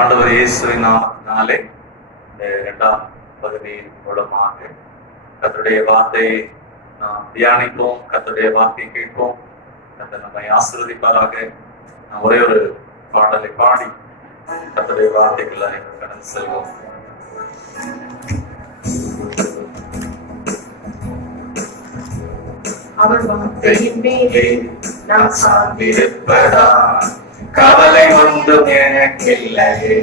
ஆண்டவர் இயேசுவின் நாமத்தினாலே இரண்டாம் பகுதியின் மூலமாக கர்த்தருடைய வார்த்தையை நாம் தியானிப்போம், கர்த்தருடைய வார்த்தையை கேட்போம். கர்த்தர் நம்மை ஆசீர்வதிப்பாராக. நாம் ஒரே ஒரு பாடலை பாடி கர்த்தருடைய வார்த்தைகளை கடந்து செல்வோம். அவர் வார்த்தையின் மேலே நாம் சார்ந்திருப்பதா, கவலை ஒன்றும் எனக்கில்லையே.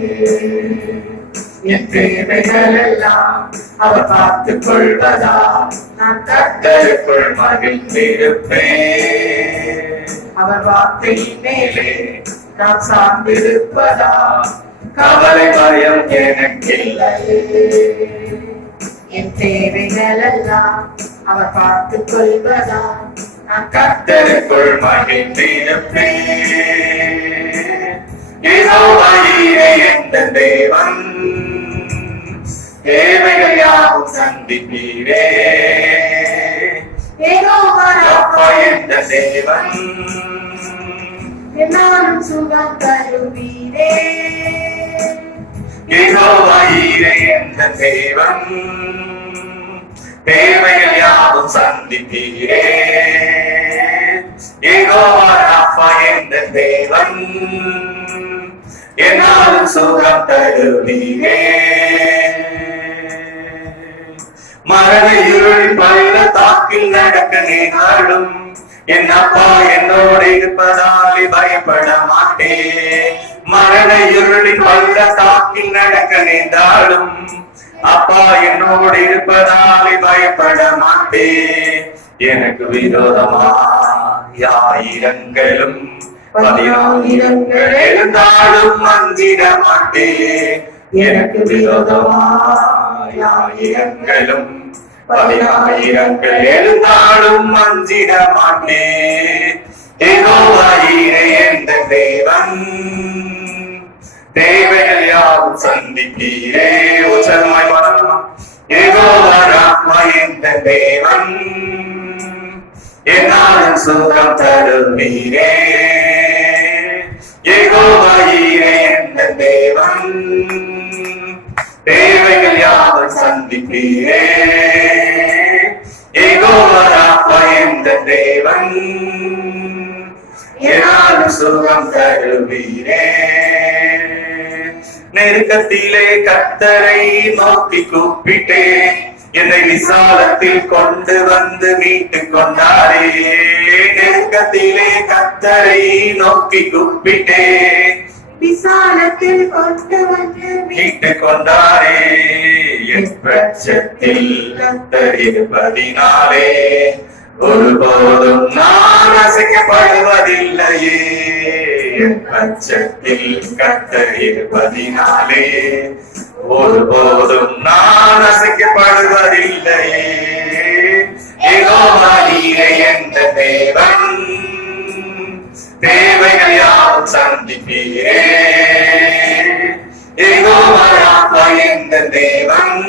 என் தேவைகள் எல்லாம் அவர் பார்த்துக் கொள்வதா, நான் கர்த்தருக்குள் மகிழ்ந்திருப்பேன். அவர் வார்த்தையின் மேலே நாம் சார்ந்திருப்பதா, கவலை பயம் எனக்கில்லையே. என் தேவைகள் எல்லாம் அவர் பார்த்துக் கொள்வதா, நான் கர்த்தருக்குள் மகிழ்ந்திருப்பேன். யெகோவா ஈரே என்ற தேவன், தேவைகள் யாவும் சந்திப்பீரே. யெகோவா ராப்பா என்ற தேவன், என்னாலும் சுகம் தருவீரே. யெகோவா ஈரே என்ற தேவன், தேவைகள் யாவும் சந்திப்பீரே. யெகோவா ராப்பா என்ற தேவன், என்னாலும் சுகம் தருவீரே. மரண இருள் பள்ளத்தாக்கில் நடக்க நேராடும் என் அப்பா என்னோடு இருப்பதால் பயப்பட மாட்டேன். மரண இருளின் பள்ளத்தாக்கில் நடக்க நேர்ந்தாலும் அப்பா என்னோடு இருப்பதால் பயப்பட மாட்டேன். எனக்கு விரோதமாய் ஆயிரங்களும் பதினாயிரங்கள் எழுந்தாலும் அஞ்சிட மாட்டேன். எனக்கு விரோதமாய் ஆயிரங்களும் பதினாயிரங்கள் எழுந்தாலும் அஞ்சிட மாட்டேன். யெகோவா ஈரே என்ற தேவன், தேவைகள் யாவும் சந்திப்பீரே. உச்சமாய் பாடலாம். யெகோவா ராப்பா என்ற தேவன், என்னாலும் சுகம் தருவீரே. யெகோவா ஈரே என்ற தேவன், தேவைகள் யாவும் சந்திப்பீரே. யெகோவா ராப்பா என்ற தேவன், என்னாலும் சுகம் தருவீரே. நெருக்கத்திலே கர்த்தரை நோக்கி கூப்பிட்டேன், என்னை விசாலத்தில் கொண்டு வந்து மீட்டுக் கொண்டாரே. நெருக்கத்திலே கர்த்தரை நோக்கி கூப்பிட்டேன், விசாலத்தில் கொண்டு வந்து மீட்டுக் கொண்டாரே. என் பட்சத்தில் கர்த்தர் இருப்பதினாலே ஒருபோதும் நான் அசைக்கப்படுவதில்லையே. என் பட்சத்தில் கர்த்தர் இருப்பதினாலே ஒருபோதும் நான் அசைக்கப்படுவதில்லையே. யெகோவா ஈரே என்ற தேவன், தேவைகள் யாவும் சந்திப்பீரே. யெகோவா ராப்பா என்ற தேவன்,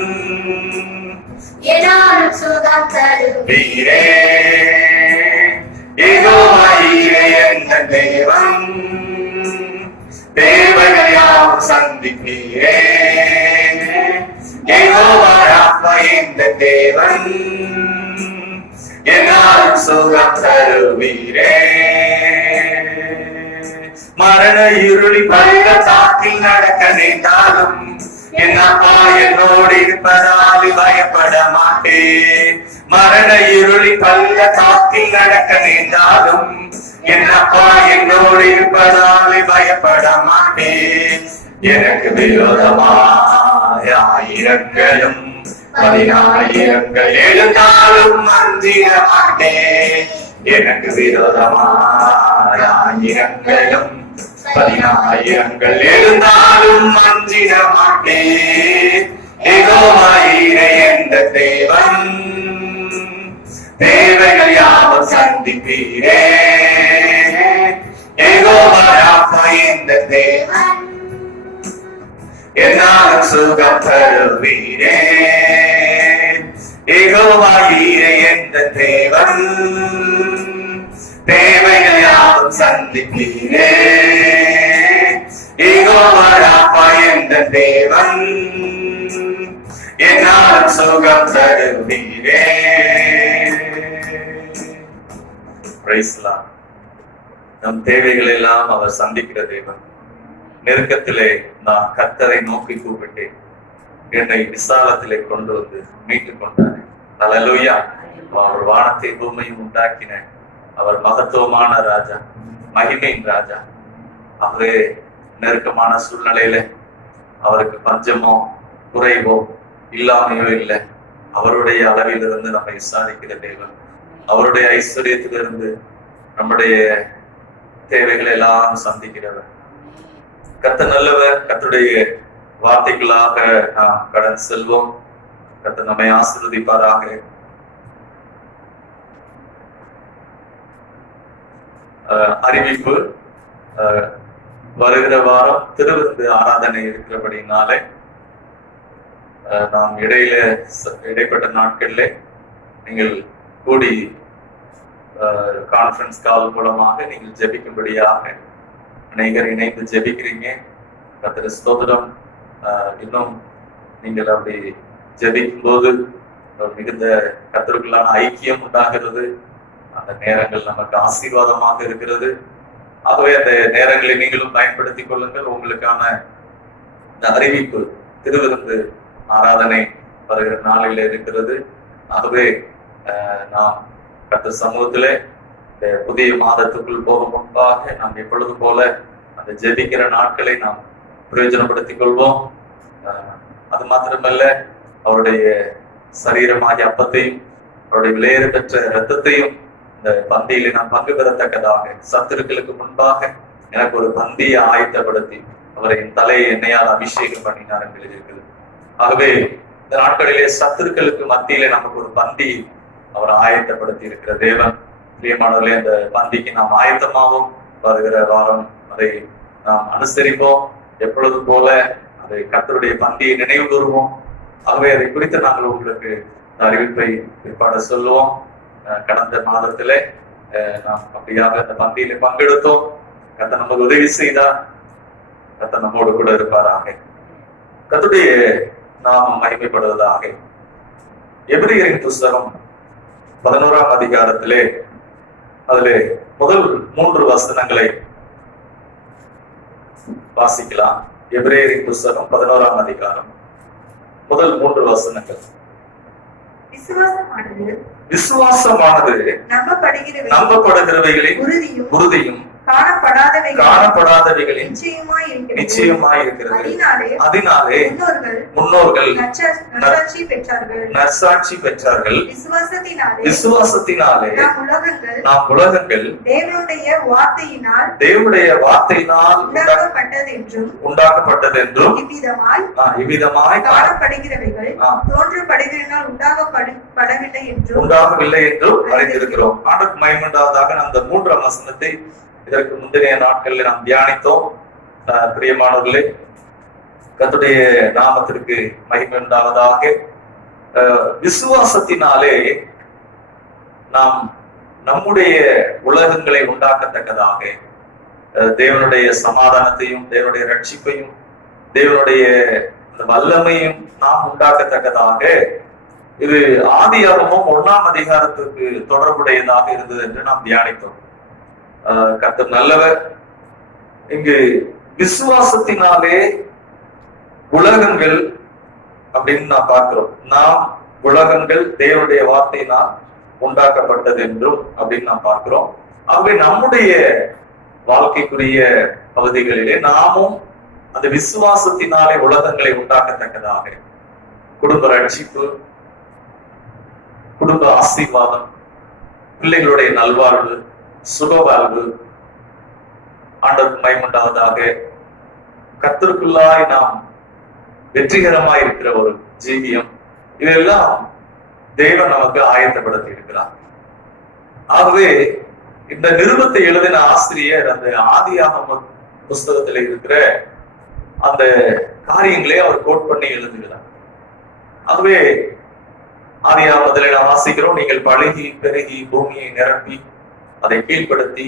என்னாலும் சுகம் தருவீரே. யெகோவா ஈரே என்ற தேவன், தேவைகள் யாவும் சந்திப்பீரே. யெகோவா ராப்பா என்ற தேவன், என்னாலும் சுகம் தருவீரே. மரண இருளி பள்ளத்தாக்கில் நடக்க நேர்ந்தாலும் என் அப்பா என்னோடு இருப்பதால் பயப்பட மாட்டேன். மரண இருளி பள்ளத்தாக்கில் நடக்க நேர்ந்தாலும் என் அப்பா என்னோடு இருப்பதால் பயப்பட மாட்டேன். எனக்கு விரோதமாய் ஆயிரங்களும் பதினாயிரங்கள் எழுந்தாலும் அஞ்சிட மாட்டேன். எனக்கு விரோதமாய் ஆயிரங்களும் பதினாயிரங்கள் எழுந்தாலும் அஞ்சிட மாட்டேன். யெகோவா ஈரே என்ற தேவன், தேவைகள் யாவும் சந்திப்பீரே. யெகோவா ராப்பா என்ற தேவன், என்னாலும் சுகம் தருவீரே. யெகோவா ஈரே என்ற தேவன், தேவைகள் யாவும் சந்திப்பீரே. யெகோவா ராப்பா எந்த தேவன் என்னாலும் சுகம் தருவீரே. Praise the Lord. நம் தேவைகள் எல்லாம் அவர் சந்திக்கிற தேவன். நெருக்கத்திலே நான் கர்த்தரை நோக்கி கூப்பிட்டேன், என்னை விசாலத்திலே கொண்டு வந்து மீட்டுக் கொண்டார். அல்லேலூயா. அவர் வானத்தை பூமியும் உண்டாக்கின அவர் மகத்துவமான ராஜா, மகிமையின் ராஜா. அவரே நெருக்கமான சூழ்நிலையில அவருக்கு பஞ்சமோ குறைவோ இல்லாமையோ இல்லை. அவருடைய அளவிலிருந்து நம்ம விசாரிக்கிற தேவன், அவருடைய ஐஸ்வர்யத்திலிருந்து நம்முடைய தேவைகளை எல்லாம் சந்திக்கிறவர். கர்த்தர் நல்லவர். கர்த்தருடைய வார்த்தைகளாக நாம் கடன் செல்வோம். கர்த்தர் நம்மை ஆசீர்வதிப்பாராக. அறிவிப்பு, வருகிற வாரம் திருவிருந்து ஆராதனை இருக்கிறபடினாலே நாம் இடைப்பட்ட நாட்கள்ல நீங்கள் கூடி கான்ஃபரன்ஸ் கால் மூலமாக நீங்கள் ஜெபிக்கும்படியாக அநேகர் இணைந்து ஜெபிக்கிறீங்க. கர்த்தர் ஸ்தோத்திரம். இன்னும் நீங்கள் அப்படி ஜெபிக்கும் போது மிகுந்த கர்த்தருக்குள்ளான ஐக்கியம் உண்டாகிறது. அந்த நேரங்கள் நமக்கு ஆசீர்வாதமாக இருக்கிறது. ஆகவே அந்த நேரங்களை நீங்களும் பயன்படுத்திக் கொள்ளுங்கள். உங்களுக்கான இந்த அறிவிப்பு திருவிருந்து ஆராதனை வருகிற நாளில் இருக்கிறது. ஆகவே நாம் கர்த்தர் சமூகத்திலே இந்த புதிய மாதத்துக்குள் போக முன்பாக நாம் எப்பொழுது போல அந்த ஜெபிக்கிற நாட்களை நாம் பிரயோஜனப்படுத்திக் கொள்வோம். அது மாத்திரமல்ல, அவருடைய சரீரமாகிய அப்பத்தையும் அவருடைய விலையேற பெற்ற இரத்தத்தையும் இந்த பந்தியில நாம் பங்கு பெறத்தக்கதாக சத்துருக்களுக்கு முன்பாக எனக்கு ஒரு பந்தியை ஆயத்தப்படுத்தி அவரை என் தலையை எண்ணெயால் அபிஷேகம் பண்ணினார் என்று இருக்குது. ஆகவே இந்த நாட்களிலே சத்துருக்களுக்கு மத்தியிலே நமக்கு ஒரு பந்தி அவர் ஆயத்தப்படுத்தி இருக்கிற தேவன். பிரியமானவர்களே, அந்த பந்திக்கு நாம் ஆயத்தமாகவும் வருகிற வாரம் அதை நாம் அனுசரிப்போம். எப்பொழுது போல அதை கர்த்தருடைய பந்தியை நினைவு கூறுவோம். ஆகவே அதை குறித்து நாங்கள் உங்களுக்கு அறிவிப்பை ஏற்பாடு சொல்லுவோம். கடந்த மாதத்திலே நாம் அப்படியாக அந்த பந்தியில பங்கெடுத்தோம். கர்த்தர் நமக்கு உதவி செய்தார். கர்த்தர் நம்மோடு கூட இருப்பாராக. கர்த்தருடைய நாம் மகிமைப்படுவதாக. எபிரேயரின் புஸ்தகம் 11ஆம் அதிகாரத்திலே அதிலே முதல் 3 வசனங்களை வாசிக்கலாம். எபிரேயரின் புஸ்தகம் 11ஆம் அதிகாரம் முதல் 3 வசனங்கள். விசுவாசமானது நம்பப்படுகிறவைகளின் உறுதியும் காணப்படாதவைகளின் நிச்சயமாய் இருக்கிறது. அதனாலே முன்னோர்கள் நற்சாட்சி பெற்றார்கள். விசுவாசத்தினாலே நாம் உலகங்கள் தேவனுடைய வார்த்தையினால் உண்டாக்கப்பட்டது என்றும் இவ்விதமாய் காணப்படுகிறவைகள் உண்டாகவில்லை என்றும் அறிந்திருக்கிறோம். ஆண்டுக்கு மகிமையுண்டாவதாக. அந்த 3ஆம் வசனத்தை இதற்கு முந்தைய நாட்களில் நாம் தியானித்தோம். பிரியமானவர்களே, கர்த்தருடைய நாமத்திற்கு மகிமை உண்டாவதாக. விசுவாசத்தினாலே நாம் நம்முடைய உலகங்களை உண்டாக்கத்தக்கதாக தேவனுடைய சமாதானத்தையும் தேவனுடைய ரட்சிப்பையும் தேவனுடைய வல்லமையும் நாம் உண்டாக்கத்தக்கதாக இது ஆதியாகமம் 1ஆம் அதிகாரத்துக்கு தொடர்புடையதாக இருந்தது என்று நாம் தியானித்தோம். கர்த்தர் நல்லவர். இங்கு விசுவாசத்தினாலே உலகங்கள் அப்படின்னு நான் பார்க்கிறோம். நாம் உலகங்கள் தேவனுடைய வார்த்தையினால் உண்டாக்கப்பட்டது என்றும் அப்படின்னு நான் பார்க்கிறோம். ஆகவே நம்முடைய வாழ்க்கைக்குரிய பகுதிகளிலே நாமும் அந்த விசுவாசத்தினாலே உலகங்களை உண்டாக்கத்தக்கதாக குடும்ப ரட்சிப்பு, குடும்ப ஆசீர்வாதம், பிள்ளைகளுடைய நல்வாழ்வு, சுகவாழ்வு, ஆண்டவருக்கு மகிமையுண்டாவதாக. கர்த்தருக்குள்ளாய் நாம் வெற்றிகரமாய் இருக்கிற ஒரு ஜீவியம், இதெல்லாம் தேவன் நமக்கு ஆயத்தப்படுத்தி இருக்கிறார். ஆகவே இந்த நிருபத்தை எழுதின ஆசிரியர் அந்த ஆதியாகம புஸ்தகத்துல இருக்கிற அந்த காரியங்களே அவர் கோட் பண்ணி எழுதுகிறார். ஆகவே ஆதியாகமத்திலே நாம் வாசிக்கிறோம், நீங்கள் பழகி பெருகி பூமியை நிரப்பி அதை கீழ்ப்படுத்தி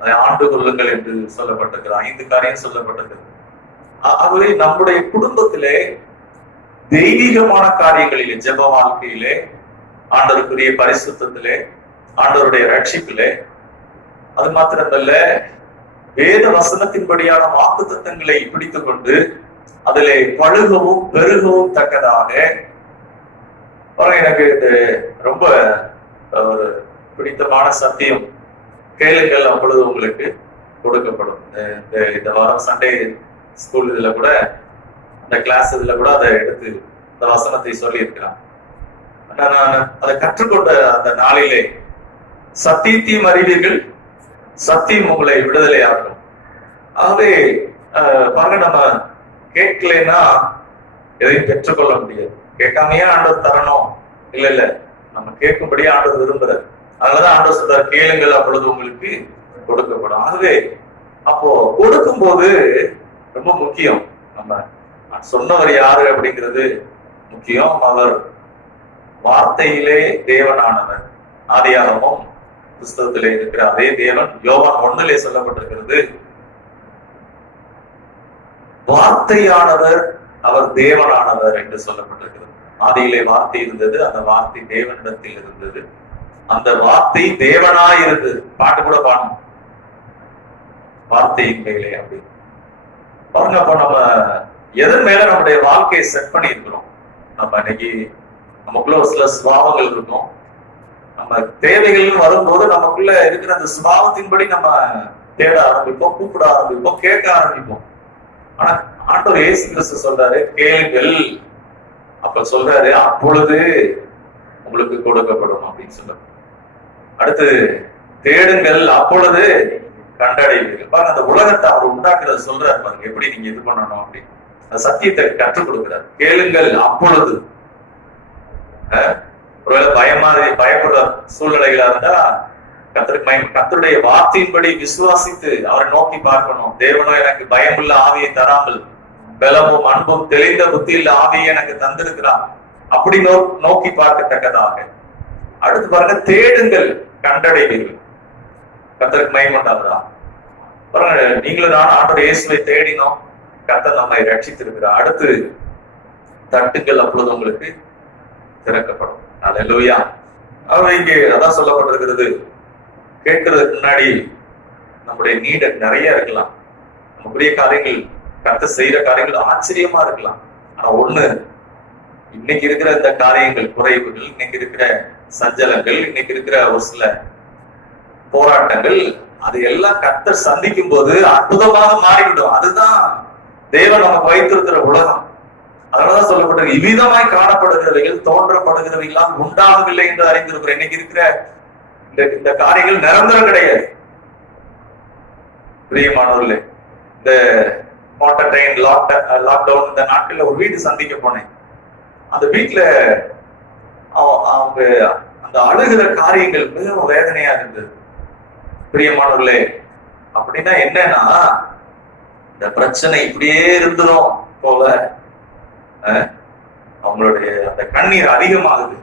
அதை ஆண்டு கொள்ளுங்கள் என்று சொல்லப்பட்டிருக்கிறது. 5 காரியம் சொல்லப்பட்டிருக்கிறது. ஆகவே நம்முடைய குடும்பத்திலே தெய்வீகமான காரியங்களிலே, ஜெப வாழ்க்கையிலே, ஆண்டவருக்குரிய பரிசுத்தத்திலே, ஆண்டவருடைய ரட்சிப்பிலே, அது மாத்திரமல்ல வேத வசனத்தின்படியான வாக்கு தத்தங்களை பிடித்துக் கொண்டு அதிலே பழுகவும் பெருகவும் தக்கதாக. எனக்கு இது ரொம்ப ஒரு பிடித்தமான சத்தியம். கேளுங்கள் அப்பொழுது உங்களுக்கு கொடுக்கப்படும். இந்த வாரம் சண்டே ஸ்கூல் இதுல கூட, அந்த கிளாஸ் இதுல கூட அதை எடுத்து இந்த வசனத்தை சொல்லி இருக்கிறான். நான் அதை கற்றுக்கொண்ட அந்த நாளிலே, சத்தியத்தையும் அறிவீர்கள், சத்தியம் உங்களை விடுதலை ஆகும். ஆகவே பாருங்க, நம்ம கேட்கலைன்னா எதையும் பெற்றுக்கொள்ள முடியாது. கேட்காமையே ஆண்டவர் தரணும் இல்ல, நம்ம கேட்கும்படி ஆண்டவர் விரும்புறார். அதனாலதான் ஆண்டவர் சொல்றார், கேளுங்கள் அப்பொழுது உங்களுக்கு கொடுக்கப்படும். ஆகவே அப்போ கொடுக்கும் போது ரொம்ப முக்கியம். நம்ம சொன்னவர் யாரு அப்படிங்கிறது முக்கியம். அவர் வார்த்தையிலே தேவனானவர். ஆதியாகமம் புஸ்தகத்திலே இருக்கிற அதே தேவன் யோவான் 1 சொல்லப்பட்டிருக்கிறது, வார்த்தையானவர், அவர் தேவனானவர் என்று சொல்லப்பட்டிருக்கிறது. ஆதியிலே வார்த்தை இருந்தது, அந்த வார்த்தை தேவனிடத்தில் இருந்தது, அந்த வார்த்தை தேவனாய் இருந்தது. பாட்டு கூட பாடணும், வார்த்தையின் மேலே அப்படி பாருங்க. அப்ப நம்ம எதன் மேல நம்முடைய வாழ்க்கையை செட் பண்ணி இருக்கிறோம்? நம்ம இன்னைக்கு நமக்குள்ள ஒரு சில சுபாவங்கள் இருக்கும். நம்ம தேவைகள் வரும்போது நமக்குள்ள இருக்கிற அந்த சுபாவத்தின்படி நம்ம தேட ஆரம்பிப்போம், கூப்பிட ஆரம்பிப்போம், கேட்க ஆரம்பிப்போம். ஆனா ஆண்டவர் இயேசு கிறிஸ்து சொல்றாரு, கேளுங்கள். அப்ப சொல்றாரு, அப்பொழுது உங்களுக்கு கொடுக்கப்படும் அப்படின்னு சொல்றாரு. அடுத்து தேடுங்கள், அப்பொழுது கண்டடைவீர்கள். பாருங்க, அந்த உலகத்தை அவர் உண்டாக்குறத சொல்றாரு பாருங்க, எப்படி நீங்க இது பண்ணணும் அப்படின்னு. அந்த சத்தியத்தை கற்றுக் கொடுக்கிறார். கேளுங்கள் அப்பொழுது. ஒருவேளை பயப்படுற சூழ்நிலைகளா இருந்தா கர்த்தருடைய வார்த்தையின்படி விசுவாசித்து அவரை நோக்கி பார்க்கணும். தேவனோ எனக்கு பயமுள்ள ஆவியை தராமல் பலமும் அன்பும் தெளிந்த புத்தியில் ஆவியை எனக்கு தந்திருக்கிறார், அப்படி நோக்கி பார்க்கத்தக்கதாக. அடுத்து பாருங்க, தேடுங்கள் கண்டடைவீர்கள். கர்த்தருக்கு மகிமையுண்டாகுதா? பாருங்க, நீங்களும் நான் ஆண்டவர் இயேசுவை தேடினோம், கர்த்தர் நம்மை ரட்சித்திருக்கிறார். அடுத்து தட்டுங்கள், அப்பொழுது உங்களுக்கு திறக்கப்படும். அல்லேலூயா. இங்கே அதான் சொல்லப்பட்டிருக்கிறது. கேட்கறதுக்கு முன்னாடி நம்முடைய நீட நிறைய இருக்கலாம், நம்முடைய காரியங்கள், கர்த்தர் செய்யற காரியங்கள் ஆச்சரியமா இருக்கலாம். ஆனா ஒண்ணு, இன்னைக்கு இருக்கிற இந்த காரியங்கள், குறைவுகள், இன்னைக்கு இருக்கிற சஞ்சலங்கள், இன்னைக்கு இருக்கிற ஒரு சில போராட்டங்கள், அது எல்லாம் கர்த்தர் சந்திக்கும் போது அற்புதமாக மாறிவிடும். அதுதான் தேவன் நமக்கு வைத்திருக்கிற உலகம். அதனாலதான் சொல்லப்பட்டிருக்கு, இவ்விதமாய் காணப்படுகிறவைகள் தோன்றப்படுகிறவைகளால் உண்டாகவில்லை என்று அறிந்திருக்கிறோம். இன்னைக்கு இருக்கிற இந்த காரியங்கள் நிரந்தரம் கிடையாது. பிரியமானவர்களே, இந்த குவாரண்டைன், லாக்டவுன் இந்த நாட்கள்ல ஒரு வீடு சந்திக்க போனேன். அந்த வீட்டுல அவங்க அந்த அழுகிற காரியங்கள் மிகவும் வேதனையா இருந்தது. பிரியமானவர்களே, அப்படின்னா என்னன்னா, இந்த பிரச்சனை இப்படியே இருந்துரும் போல அவங்களுடைய அந்த கண்ணீர் அதிகமாகுது.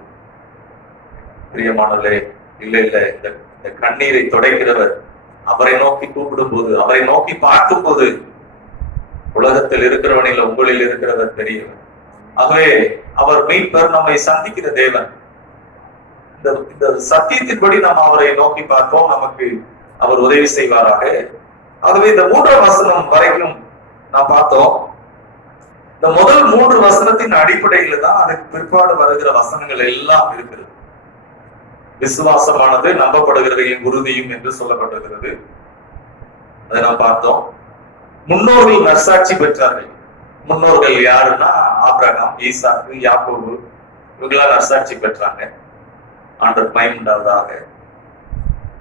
பிரியமானவர்களே, இல்ல இந்த கண்ணீரை துடைக்கிறவர், அவரை நோக்கி கூப்பிடும் போது, அவரை நோக்கி பார்க்கும் போது, உலகத்தில் இருக்கிறவனில் உங்களில் இருக்கிறவர் பெரியவர். ஆகவே அவர் மீட்பர், நம்மை சந்திக்கிற தேவன். இந்த சத்தியத்தின்படி நம்ம அவரை நோக்கி பார்ப்போம், நமக்கு அவர் உதவி செய்வாராக. ஆகவே இந்த 3ஆம் வசனம் வரைக்கும் நாம் பார்த்தோம். இந்த முதல் 3 வசனத்தின் அடிப்படையில தான் அதுக்கு பிற்பாடு வருகிற வசனங்கள் எல்லாம் இருக்கிறது. விசுவாசமானது நம்பப்படுகிறதையும் உறுதியும் என்று சொல்லப்பட்டிருக்கிறது. அதை நாம் பார்த்தோம். முன்னோர்கள் நற்சாட்சி பெற்றார்கள். முன்னோர்கள் யாருன்னா ஆபிரகாம், ஈசாக்கு, யாக்கோபு, இவங்களாம் நற்சாட்சி பெற்றாங்க. ஆண்டவர் மகிமையுண்டாவதாக.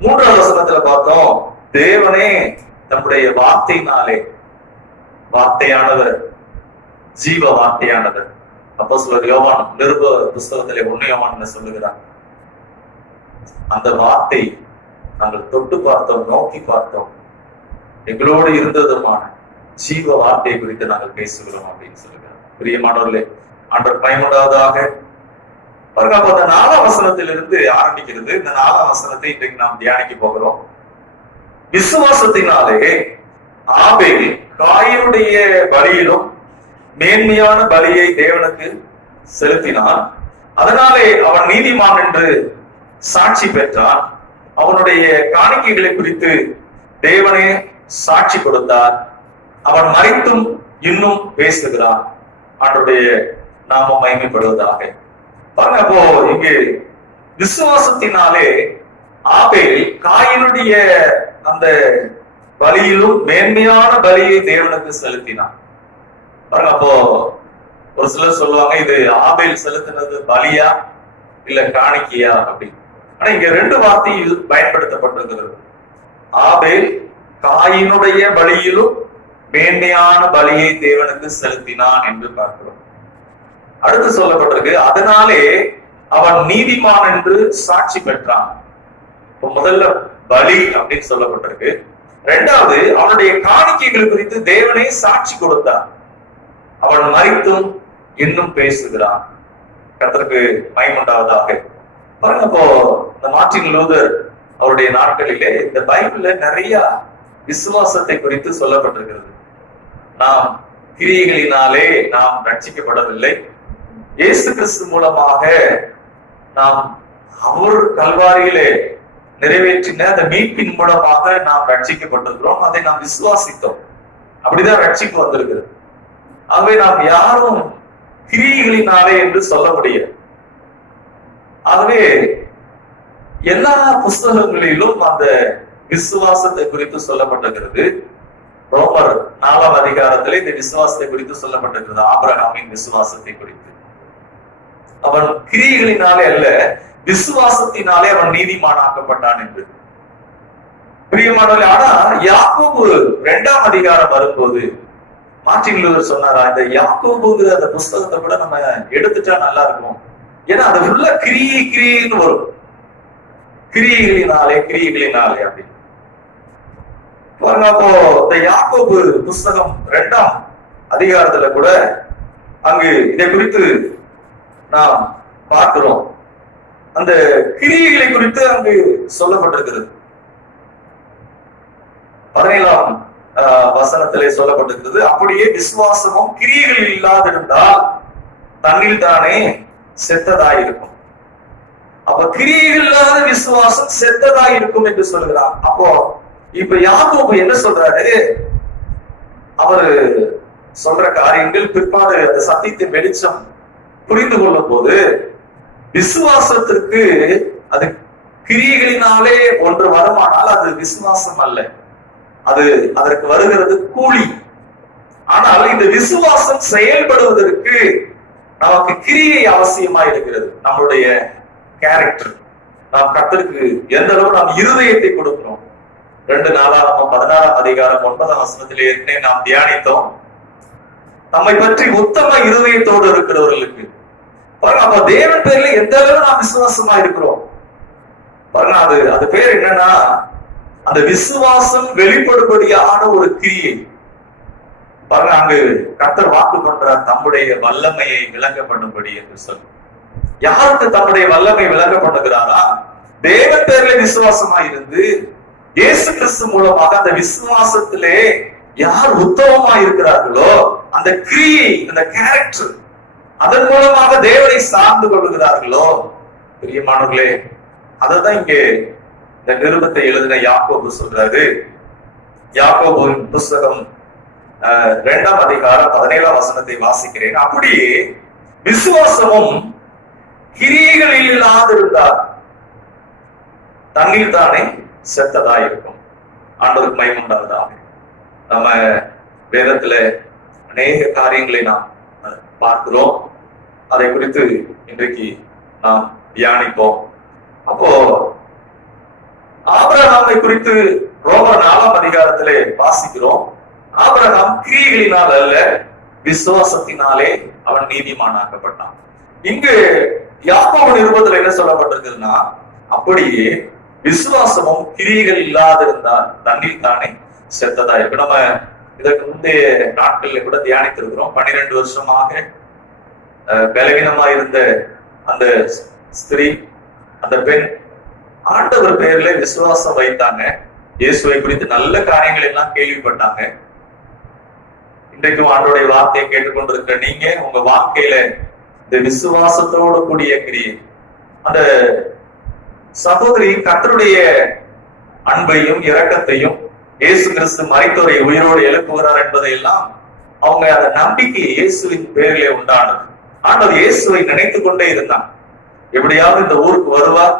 3ஆம் வசனத்துல பார்த்தோம், தேவனே தம்முடைய வார்த்தையினாலே, வார்த்தையானவர், ஜீவ வார்த்தையானவர். அப்போஸ்தலர் யோவான் நிருப புஸ்தகத்திலே 1 யோவான் சொல்லுகிறார், அந்த வார்த்தை நாங்கள் தொட்டு பார்த்தோம், நோக்கி பார்த்தோம், எங்களோடு இருந்ததுமான ஜீவ வார்த்தையை குறித்து நாங்கள் பேசுகிறோம் அப்படின்னு சொல்லுகிறார். பிரியமானவர்களே, ஆண்டவர் பயமுண்டாவதாக. பாருங்க, அப்ப அந்த 4ஆம் வசனத்திலிருந்து ஆரம்பிக்கிறது. இந்த 4ஆம் வசனத்தை இன்றைக்கு நாம் தியானிக்க போகிறோம். விசுவாசத்தினாலே ஆபேல் காயினுடைய பலியிலும் மேன்மையான பலியை தேவனுக்கு செலுத்தினான். அதனாலே அவன் நீதிமான் என்று சாட்சி பெற்றான். அவனுடைய காணிக்கைகளை குறித்து தேவனே சாட்சி கொடுத்தார். அவன் மறைத்தும் இன்னும் பேசுகிறான். அவனுடைய நாமம் மகிமைப்படுவதாக. பாருங்க, அப்போ இங்கு விசுவாசத்தினாலே ஆபேல் காயினுடைய அந்த பலியிலும் மேன்மையான பலியை தேவனுக்கு செலுத்தினான். பாருங்க, அப்போ ஒரு சிலர் சொல்லுவாங்க, இது ஆபேல் செலுத்தினது பலியா இல்ல காணிக்கையா அப்படின்னு. ஆனா இங்க ரெண்டு வார்த்தையில் பயன்படுத்தப்பட்டிருக்கிறது. ஆபேல் காயினுடைய பலியிலும் மேன்மையான பலியை தேவனுக்கு செலுத்தினான் என்று பார்க்கிறோம். அடுத்து சொல்லப்பட்டிருக்கு, அதனாலே அவன் நீதிமான் என்று சாட்சி பெற்றான். முதல்ல பலி அப்படின்னு சொல்லப்பட்டிருக்கு. இரண்டாவது, அவனுடைய காணிக்கைகள் குறித்து தேவனே சாட்சி கொடுத்தான். அவன் மரித்தும் இன்னும் பேசுகிறான். கர்த்தருக்கு மகிமையுண்டாவதாக. பாருங்க, அப்போ இந்த மார்ட்டின் லூதர் அவருடைய நாட்களிலே இந்த பைபிள்ல நிறைய விசுவாசத்தை குறித்து சொல்லப்பட்டிருக்கிறது. நாம் கிரியைகளினாலே நாம் ரட்சிக்கப்படவில்லை, இயேசு கிறிஸ்து மூலமாக நாம் அவர் கல்வாரியிலே நிறைவேற்றின அந்த மீட்பின் மூலமாக நாம் ரட்சிக்கப்பட்டிருக்கிறோம். அதை நாம் விசுவாசித்தோம். அப்படிதான் ரட்சிப்பு வந்திருக்கிறது. ஆகவே நாம் யாரும் கிரியைகளினாலே என்று சொல்ல முடியாது. ஆகவே எல்லா புஸ்தகங்களிலும் அந்த விசுவாசத்தை குறித்து சொல்லப்பட்டிருக்கிறது. ரோமர் 4ஆம் அதிகாரத்திலே இந்த விசுவாசத்தை குறித்து சொல்லப்பட்டிருக்கிறது. ஆபிரகாமின் விசுவாசத்தை குறித்து. அவன் கிரியைகளினாலே அல்ல, விசுவாசத்தினாலே அவன் நீதிமானாக்கப்பட்டான் என்று. பிரியமானவர்களே, ஆனா யாக்கோபு 2ஆம் அதிகாரம் வரும்போது மார்ட்டின் லூதர் சொன்னாரா, இந்த யாக்கோபுங்கிற அந்த புஸ்தகத்தை கூட நம்ம எடுத்துட்டா நல்லா இருக்கும். ஏன்னா அது உள்ள கிரியைன்னு வரும். கிரியைகளினாலே அப்படின்னு பாருங்க. அப்போ இந்த யாக்கோபு புஸ்தகம் 2ஆம் அதிகாரத்துல கூட அங்கு இதை குறித்து நாம் பார்க்கிறோம். அந்த கிரியைகளை குறித்து அங்கு சொல்லப்பட்டிருக்கிறது. 17ஆம் வசனத்திலே சொல்லப்பட்டிருக்கிறது, அப்படியே விசுவாசமும் கிரியைகள் இல்லாதிருந்தால் தன்னில் தானே செத்ததாயிருக்கும். அப்ப கிரியைகள் இல்லாத விசுவாசம் செத்ததாயிருக்கும் என்று சொல்கிறார். அப்போ இப்ப யாக்கோபு என்ன சொல்றாரு, அவரு சொல்ற காரியங்கள் பிற்பாடு அந்த சத்தியத்தின் வெளிச்சம் புரிந்து கொள்ளும் போது விசுவாசத்திற்கு அது கிரியைகளினாலே ஒன்று வருமானால் அது விசுவாசம் அல்ல, அது அதற்கு வருகிறது கூலி. ஆனால் இந்த விசுவாசம் செயல்படுவதற்கு நமக்கு கிரியை அவசியமா இருக்கிறது. நம்மளுடைய கேரக்டர், நாம் கர்த்தருக்கு எந்த அளவு நாம் இருதயத்தை கொடுக்கிறோம். 2 நாளாகமம் 16ஆம் அதிகாரம் 9ஆம் வசனத்திலே ஏற்கனவே நாம் தியானித்தோம். நம்மை பற்றி உத்தம இருதயத்தோடு இருக்கிறவர்களுக்கு பாருங்க, அப்ப தேவன் பேர்ல எந்த அளவு நாம் விசுவாசமா இருக்கிறோம் பாருங்க. அது பேர் என்னன்னா, அந்த விசுவாசம் வெளிப்படும்படியான ஒரு கிரியை. பாருங்க, அங்கு கர்த்தர் வாக்கு பண்றார், தம்முடைய வல்லமையை விளங்கப்படும்படி என்று சொல்லி. யாருக்கு தம்முடைய வல்லமை விளங்கப்படுகிறாரா? தேவன் பேர்ல விசுவாசமா இருந்து இயேசு கிறிஸ்து மூலமாக அந்த விசுவாசத்திலே யார் உத்தமமா இருக்கிறார்களோ அந்த கிரியை, அந்த கேரக்டர், அதன் மூலமாக தேவனை சார்ந்து கொள்கிறார்களோ, பிரியமானவர்களே, அததான் இங்கே இந்த நிருபத்தை எழுதின யாக்கோபு சொல்றாரு. யாக்கோபின் புஸ்தகம் 2ஆம் அதிகாரம் 17ஆம் வசனத்தை வாசிக்கிறேன். அப்படியே விசுவாசமும் கிரியைகள் இல்லாதிருந்தால் தண்ணீர் தானே செத்ததாயிருக்கும். ஆண்டவருக்கு மகிமை உண்டாவதாக. நம்ம வேதத்துல அநேக காரியங்களை நாம் பார்க்கிறோம். அதை குறித்து இன்றைக்கு நாம் தியானிப்போம். அப்போ ஆபிரகாமை குறித்து ரோமர் 4ஆம் அதிகாரத்திலே வாசிக்கிறோம். ஆபிரகாம் கிரியைகளினால் அல்ல, விசுவாசத்தினாலே அவன் நீதிமானாக்கப்பட்டான். இங்கு யாக்கோபு நிருபத்தில் என்ன சொல்லப்பட்டிருக்குதுன்னா, அப்படியே விசுவாசமும் கிரியைகள் இல்லாதிருந்தால் தண்ணீர் தானே செத்ததா இருக்கு. நம்ம இதற்கு முந்தைய நாட்கள்ல கூட தியானித்திருக்கிறோம். 12 வருஷமாக பலவீனமா இருந்த அந்த ஸ்திரீ, அந்த பெண் ஆண்டவர் பேர்ல விசுவாசம் வைத்தாங்க. இயேசுவை குறித்து நல்ல காரியங்கள் எல்லாம் கேள்விப்பட்டாங்க. இன்றைக்கும் ஆண்டவருடைய வார்த்தையை கேட்டுக்கொண்டிருக்கிற நீங்க உங்க வாழ்க்கையில இந்த விசுவாசத்தோடு கூடிய கிரியை, அந்த சகோதரி கர்த்தருடைய அன்பையும் இரக்கத்தையும், இயேசு கிறிஸ்து மரித்தோரை உயிரோடு எழுப்புகிறார் என்பதை எல்லாம் அவங்க அந்த நம்பிக்கை இயேசுவின் பேரிலே உண்டானது. ஆண்டவர் இயேசுவை நினைத்து கொண்டே இருந்தான். எப்படியாவது இந்த ஊருக்கு வருவார்,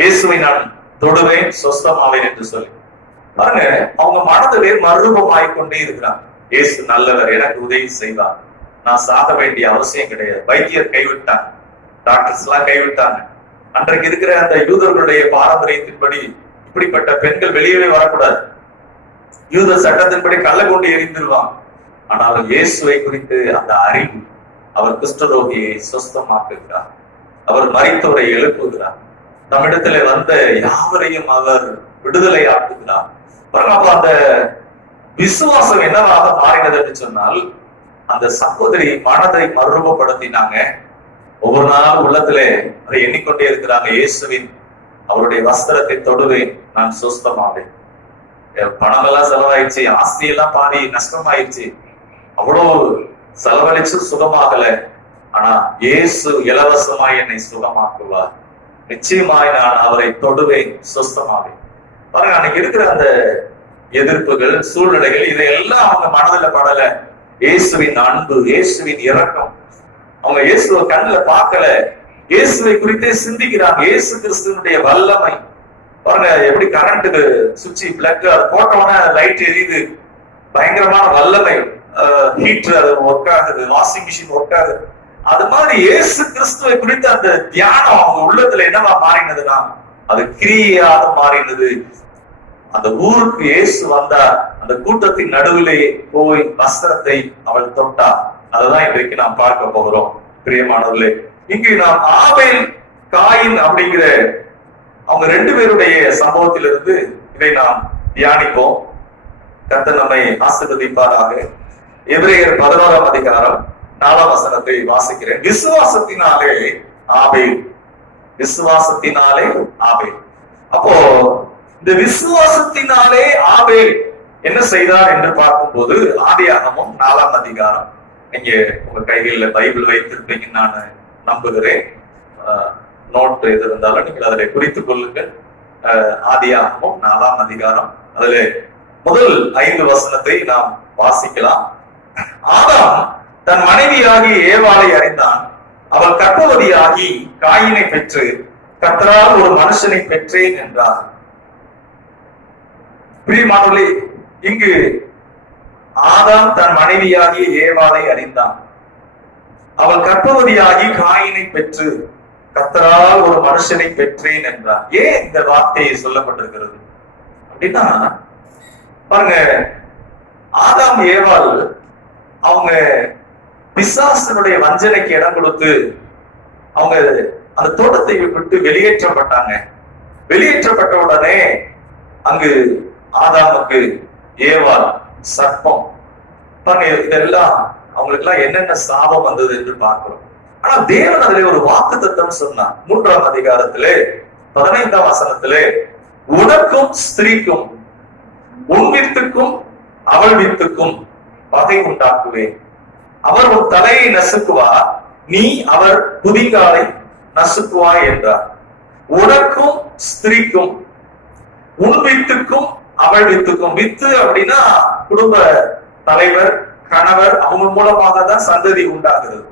இயேசுவை நான் தொடுவேன், சொஸ்தமாவேன் என்று சொல்லி பாருங்க. அவங்க மனதிலே மறுரூபமாய்க்கொண்டே இருக்கிறாங்க. இயேசு நல்லவர், எனக்கு உதவி செய்வார், நான் சாக வேண்டிய அவசியம் கிடையாது. வைத்தியர் கைவிட்டாங்க, டாக்டர்ஸ் எல்லாம் கைவிட்டாங்க. அன்றைக்கு இருக்கிற அந்த யூதர்களுடைய பாரம்பரியத்தின்படி இப்படிப்பட்ட பெண்கள் வெளியே வரக்கூடாது. யூத சட்டத்தின்படி கள்ள கொண்டு எரிந்துருவாங்க. ஆனால் இயேசுவை குறித்து அந்த அறிவு, அவர் குஷ்டரோகியை சுஸ்தமாக்குகிறார், அவர் மரித்தோரை எழுப்புகிறார், நம்மிடத்துல வந்த யாவரையும் அவர் விடுதலை ஆக்குகிறார். அப்ப அந்த விசுவாசம் என்னவாக மாறினது என்று சொன்னால், அந்த சகோதரி மனதை மறுரூபப்படுத்தினாங்க. ஒவ்வொரு நாள் உள்ளத்திலே அதை எண்ணிக்கொண்டே இருக்கிறாங்க. இயேசுவின் அவருடைய வஸ்திரத்தை தொடுவேன், நான் சுஸ்தமாவேன். பணம் எல்லாம் செலவாயிடுச்சு, ஆஸ்தி எல்லாம் பாதி நஷ்டமாயிடுச்சு, அவ்வளவு செலவழிச்சு சுகமாகல. ஆனா இயேசு இலவசமாய் என்னை சுகமாக்குவார், நிச்சயமாய் நான் அவரை தொடுவேன், சுஸ்தமாவேன். பாருங்க, அன்னைக்கு இருக்கிற அந்த எதிர்ப்புகள், சூழ்நிலைகள், இதையெல்லாம் அவங்க மனதில் படல. இயேசுவின் அன்பு, இயேசுவின் இரக்கம், அவங்க இயேசுவை கண்ணுல பார்க்கல, இயேசுவை குறித்தே சிந்திக்கிறாங்க. இயேசு கிறிஸ்துவனுடைய வல்லமை பாருங்க, எப்படி கரண்ட்டுக்கு சுவிட்ச் பிளக் அது போட்டோன்னா லைட் எரியுது, பயங்கரமான வல்லமை. ஹீட்டர் அது ஒர்க் ஆகுது, வாஷிங் மிஷின் ஒர்க் ஆகுது. அது மாதிரி இயேசு கிறிஸ்துவை குறித்த அந்த தியானம் அவங்க உள்ளத்துல என்னவா மாறினதுன்னா, அது கிரியாக மாறினது. அந்த ஊருக்கு இயேசு வந்தா, அந்த கூட்டத்தின் நடுவிலே போய் வஸ்திரத்தை அவள் தொட்டா. அததான் இன்றைக்கு நாம் பார்க்க போகிறோம் பிரியமானவர்களே. இங்கு நாம் ஆபேல் காயின் அப்படிங்கிற அவங்க ரெண்டு பேருடைய சம்பவத்திலிருந்து இதை நாம் தியானிப்போம். கர்த்தர் நம்மை ஆசீர்வதிப்பாராக. எபிரேயர் 11ஆம் அதிகாரம் 4ஆம் வசனத்தை வாசிக்கிறேன். விசுவாசத்தினாலே ஆபேல், விசுவாசத்தினாலே ஆபேல். அப்போ இந்த விசுவாசத்தினாலே ஆபேல் என்ன செய்தார் என்று பார்க்கும்போது, ஆதியாகமம் 4ஆம் அதிகாரம், நீங்க உங்க கைகளில் பைபிள் வைத்திருப்பீங்கன்னு நான் நம்புகிறேன். நோட் எது இருந்தாலும் நீங்கள் அதில் குறித்துக் கொள்ளுங்கள். ஆதியாகமம் 4ஆம் அதிகாரம், அதுல முதல் 5 வசனத்தை நாம் வாசிக்கலாம். ஆதாம் தன் மனைவியாகி ஏவாளை அறிந்தான். அவள் கர்ப்பவதியாகி காயினை பெற்று கர்த்தரால் ஒரு மனுஷனை பெற்றேன் என்றார். பிரியமானவர்களே, இங்கு ஆதாம் தன் மனைவியாகிய ஏவாளை அறிந்தான். அவள் கர்ப்பவதியாகி காயினை பெற்று கர்த்தரால் ஒரு மனுஷனை பெற்றேன் என்றார். ஏன் இந்த வார்த்தையை சொல்லப்பட்டிருக்கிறது அப்படின்னா, பாருங்க, ஆதாம் ஏவாள் அவங்க பிசாசனுடைய வஞ்சனைக்கு இடம் கொடுத்து அவங்க அந்த தோட்டத்தை விட்டு வெளியேற்றப்பட்டாங்க. வெளியேற்றப்பட்ட உடனே அங்கு ஆதாமுக்கு ஏவாள் சர்ப்பம். பாருங்க, இதெல்லாம் அவங்களுக்கு எல்லாம் என்னென்ன சாபம் வந்தது என்று பார்க்கிறோம். ஆனா தேவன் அதிலே ஒரு வாக்குத்தத்தம் சொன்னார். 3ஆம் அதிகாரத்திலே 15ஆம் வசனத்திலே, உனக்கும் ஸ்திரீக்கும் உன் வித்துக்கும் அவள் வித்துக்கும் பகை உண்டாக்குவேன். அவர் உன் தலையை நசுக்குவார், நீ அவர் குதிங்காலை நசுக்குவாய் என்றார். உனக்கும் ஸ்திரீக்கும் உன் வித்துக்கும் அவள் வித்துக்கும். வித்து அப்படின்னா குடும்ப தலைவர், கணவர், அவங்க மூலமாக தான் சந்ததி உண்டாகிறது.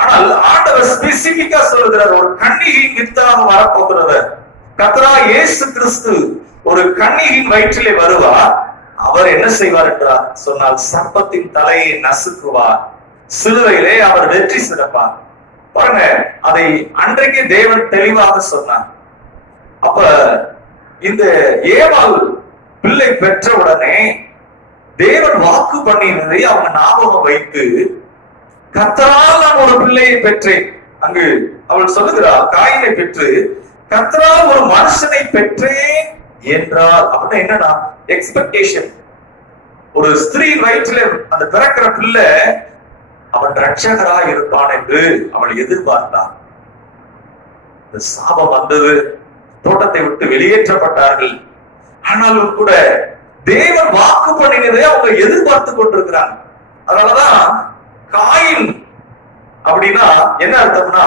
ஆனால் ஆண்டவர் ஸ்பெசிபிக்கா சொல்லுகிறார், ஒரு கன்னிகையின் வித்தாக வரப்போகிறவர் கர்த்தராகிய இயேசு கிறிஸ்து ஒரு கன்னிகையின் வயிற்றிலே வருவார். அவர் என்ன செய்வார் என்றார் சொன்னால், சர்ப்பத்தின் தலையை நசுக்குவார், சிலுவையிலே அவர் வெற்றி சிறப்பார். பாருங்க, அதை அன்றைக்கே தேவன் தெளிவாக சொன்னார். அப்ப இந்த ஏவாள் பிள்ளை பெற்ற உடனே தேவன் வாக்கு பண்ணினதை அவங்க ஞாபகம் வைத்து, கர்த்தரால் நான் ஒரு பிள்ளையை பெற்றேன். அங்கு அவள் சொல்லுகிறாள், காயினை பெற்று கர்த்தரால் ஒரு மனுஷனை பெற்றேன் என்றால் அப்படின்னா என்னன்னா, எக்ஸ்பெக்டேஷன். ஒரு ஸ்திரீ வயிற்றில அந்த பிறக்கிற பிள்ளை அவன் ரட்சகரா இருப்பான் என்று அவள் எதிர்பார்த்தான். இந்த சாபம் வந்தது, தோட்டத்தை விட்டு வெளியேற்றப்பட்டார்கள். ஆனாலும் கூட தேவன் வாக்கு பண்ணினதை அவங்க எதிர்பார்த்து கொண்டிருக்கிறாங்க. அதனாலதான் காயின் அப்படின்னா என்ன அர்த்தம்னா,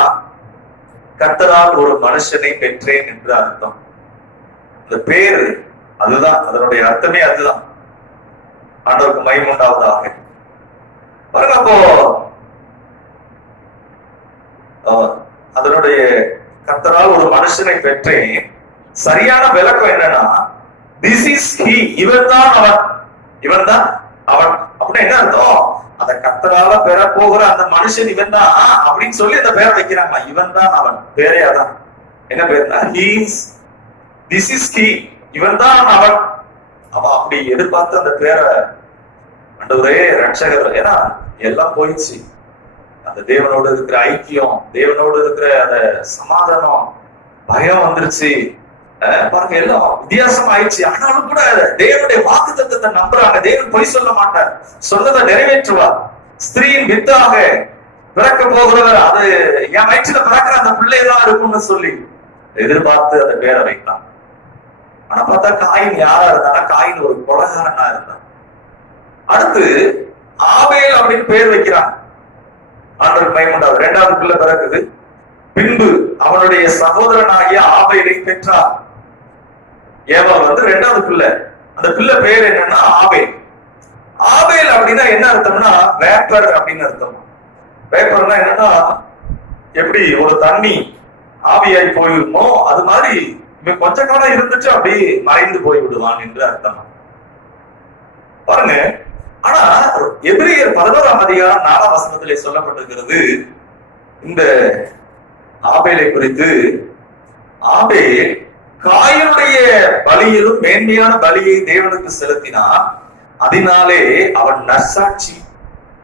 கர்த்தரால் ஒரு மனுஷனை பெற்றேன் என்று அர்த்தம். அந்த பேரு அதுதான், அதனுடைய அர்த்தமே அதுதான். ஆண்டவருக்கு மகிமை உண்டாவதாக. பாருங்க, அப்போ அதனுடைய கர்த்தரால் ஒரு மனுஷனை பெற்றேன் சரியான விளக்கம் என்னன்னா, திஸ் இஸ் ஹி, இவன் தான் அவன், இவன் தான் அவன் அப்படின்னு என்ன அர்த்தம்? அந்த கர்த்தரால பெற போகிற அந்த மனுஷன் இவன் தான் அப்படின்னு சொல்லி அந்த பேரை வைக்கிறாங்க. இவன் தான் அவன், பேரே அதான். என்ன பேருனா திஸ் இஸ் ஹி, இவன் தான் அவன். அவன் அப்படி எதிர்பார்த்து அந்த பேரை ஆண்டவரே ரட்சகர், ஏன்னா எல்லாம் போயிடுச்சு. அந்த தேவனோடு இருக்கிற ஐக்கியம், தேவனோடு இருக்கிற அந்த சமாதானம், பயம் வந்துருச்சு. பாருங்க, எல்லாம் வித்தியாசம் ஆயிடுச்சு. ஆனாலும் கூட தேவனுடைய வாக்குத்தத்தத்தை நம்புறாங்க. தேவன் பொய் சொல்ல மாட்டார், சொன்னதை நிறைவேற்றுவார். ஸ்திரீயின் வித்தாக பிறக்க போகிறவர், அது என் வயிற்றுல பிறக்கிற அந்த பிள்ளைதான் இருக்கும்னு சொல்லி எதிர்பார்த்து அந்த பேரை வைக்கலாம். ஆனா பார்த்தா காயின் யாரா இருந்தானா, காயின் ஒரு கொலைகாரனா இருந்தான். அடுத்து ஆபேல் அப்படின்னு பேர் வைக்கிறான். ஆண்டவர் மகிமையுண்டாவது. இரண்டாவது பிள்ளை பிறக்குது. பின்பு அவனுடைய சகோதரனாகிய ஆபேலை பெற்றார். ஏவாள் இரண்டாவது பிள்ளை. அந்த பிள்ளை பேர் என்னன்னா ஆபேல். ஆபேல் அப்படின்னா என்ன அர்த்தம்னா, வேப்பர் அப்படின்னு அர்த்தம். வேப்பர்னா என்னன்னா, எப்படி ஒரு தண்ணி ஆவியாய் போயிருமோ அது மாதிரி இவன் கொஞ்ச காலம் இருந்துட்டு அப்படி மறைந்து போய் விடுவான் என்று அர்த்தம். பாருங்க, ஆனா எபிரேயர் 11ஆம் அதிகாரம் 4ஆம் வசனத்திலே சொல்லப்பட்டிருக்கிறது இந்த ஆபேலை குறித்து. ஆபேல் காயினுடைய பலியிலும் மேன்மையான பலியை தேவனுக்கு செலுத்தினான். அதனாலே அவன் நற்சாட்சி,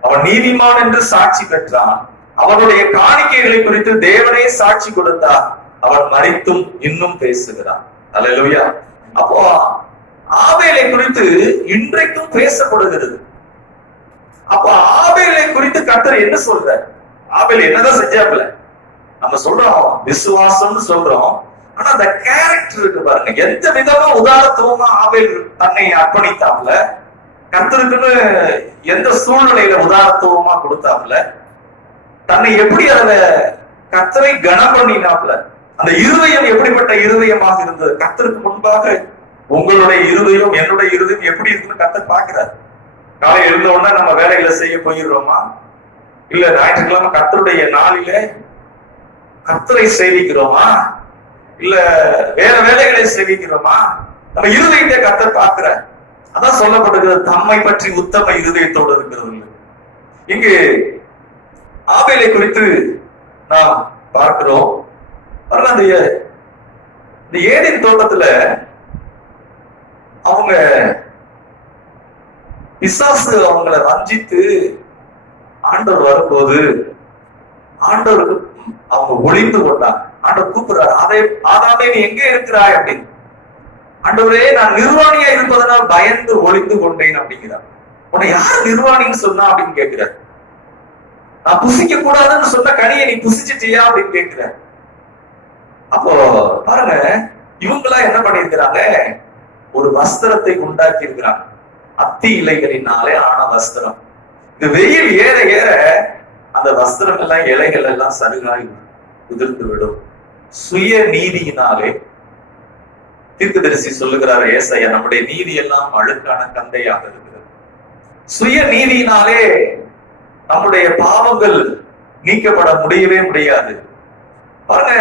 அவன் நீதிமான் என்று சாட்சி பெற்றான். அவனுடைய காணிக்கைகளை குறித்து தேவனே சாட்சி கொடுத்தார். அவன் மரித்தும் இன்னும் பேசுகிறான். அல்லேலூயா. அப்போ ஆபேலை குறித்து இன்றைக்கும் பேசப்படுகிறது. அப்போ ஆபேலை குறித்து கர்த்தர் என்ன சொல்ற? ஆபேல் என்னதான் செஞ்சாப்புல? நம்ம சொல்றோம் விசுவாசம்னு சொல்றோம், ஆனா அந்த கேரக்டர் இருக்கு பாருங்க. எந்த விதமா உதாரணத்துவமா ஆபேல் தன்னை அர்ப்பணித்தாப்புல, கர்த்தருக்குன்னு எந்த சூழ்நிலையில உதாரணத்துவமா கொடுத்தாப்புல, தன்னை எப்படி அதுல கர்த்தரை கனம் பண்ணினாப்புல, அந்த இருதயம் எப்படிப்பட்ட இருதயமாக இருந்தது. கர்த்தருக்கு முன்பாக உங்களுடைய இருதயம் என்னுடைய இருதயம் எப்படி இருக்குன்னு கர்த்தர் பாக்குறாரு. காலை எழுந்த உடனே நம்ம வேலைகளை செய்ய போயிடுறோமா, இல்ல ஞாயிற்றுக்கிழமை கர்த்தருடைய நாளில கர்த்தரை சேவிக்கிறோமா, இல்ல வேற வேலைகளை சேவிக்கிறோமா? நம்ம இருதயத்தை கர்த்தர் பார்க்கிற. அதான் சொல்லப்படுகிறது, தம்மை பற்றி உத்தம இருதயத்தோடு இருக்கிறவர்கள். இங்கு ஆபேலை குறித்து நாம் பார்க்கிறோம். அந்த ஏதேன் தோட்டத்துல அவங்க பிசாசு அவங்களை வஞ்சித்து ஆண்டவர் வரும்போது ஆண்டவருக்கு அவங்க ஒளிந்து கொண்டாங்க. ஆண்டவர் கூப்பிடுறாரு, ஆதாமே நீ எங்கே இருக்கிறாய் அப்படின்னு. ஆண்டவரே, நான் நிர்வாணியா இருப்பதனால் பயந்து ஒளிந்து கொண்டேன் அப்படிங்கிறார். உன்னை யார் நிர்வாணின்னு சொன்னா அப்படின்னு கேட்கிறார். நான் புசிக்க கூடாதுன்னு சொன்ன கனியை நீ புசிச்சிட்டியா அப்படின்னு கேட்கிறார். அப்போ பாருங்க, இவங்களா என்ன பண்ணிருக்கிறாங்க, ஒரு வஸ்திரத்தை உண்டாக்கி இருக்கிறாங்க. அத்தி இலைகளினாலே ஆன வஸ்திரம். இந்த வெயில் ஏற ஏற அந்த வஸ்திரம் எல்லாம், இலைகள் எல்லாம் சருகாய் உதிர்ந்து விடும். சுய நீதியினாலே, தீர்க்கதரிசி சொல்லுகிறார் ஏசாயா, நம்முடைய நீதி எல்லாம் அழுக்கான கந்தையாக இருக்கிறது. சுய நீதியினாலே நம்முடைய பாவங்கள் நீக்கப்பட முடியவே முடியாது. பாருங்க,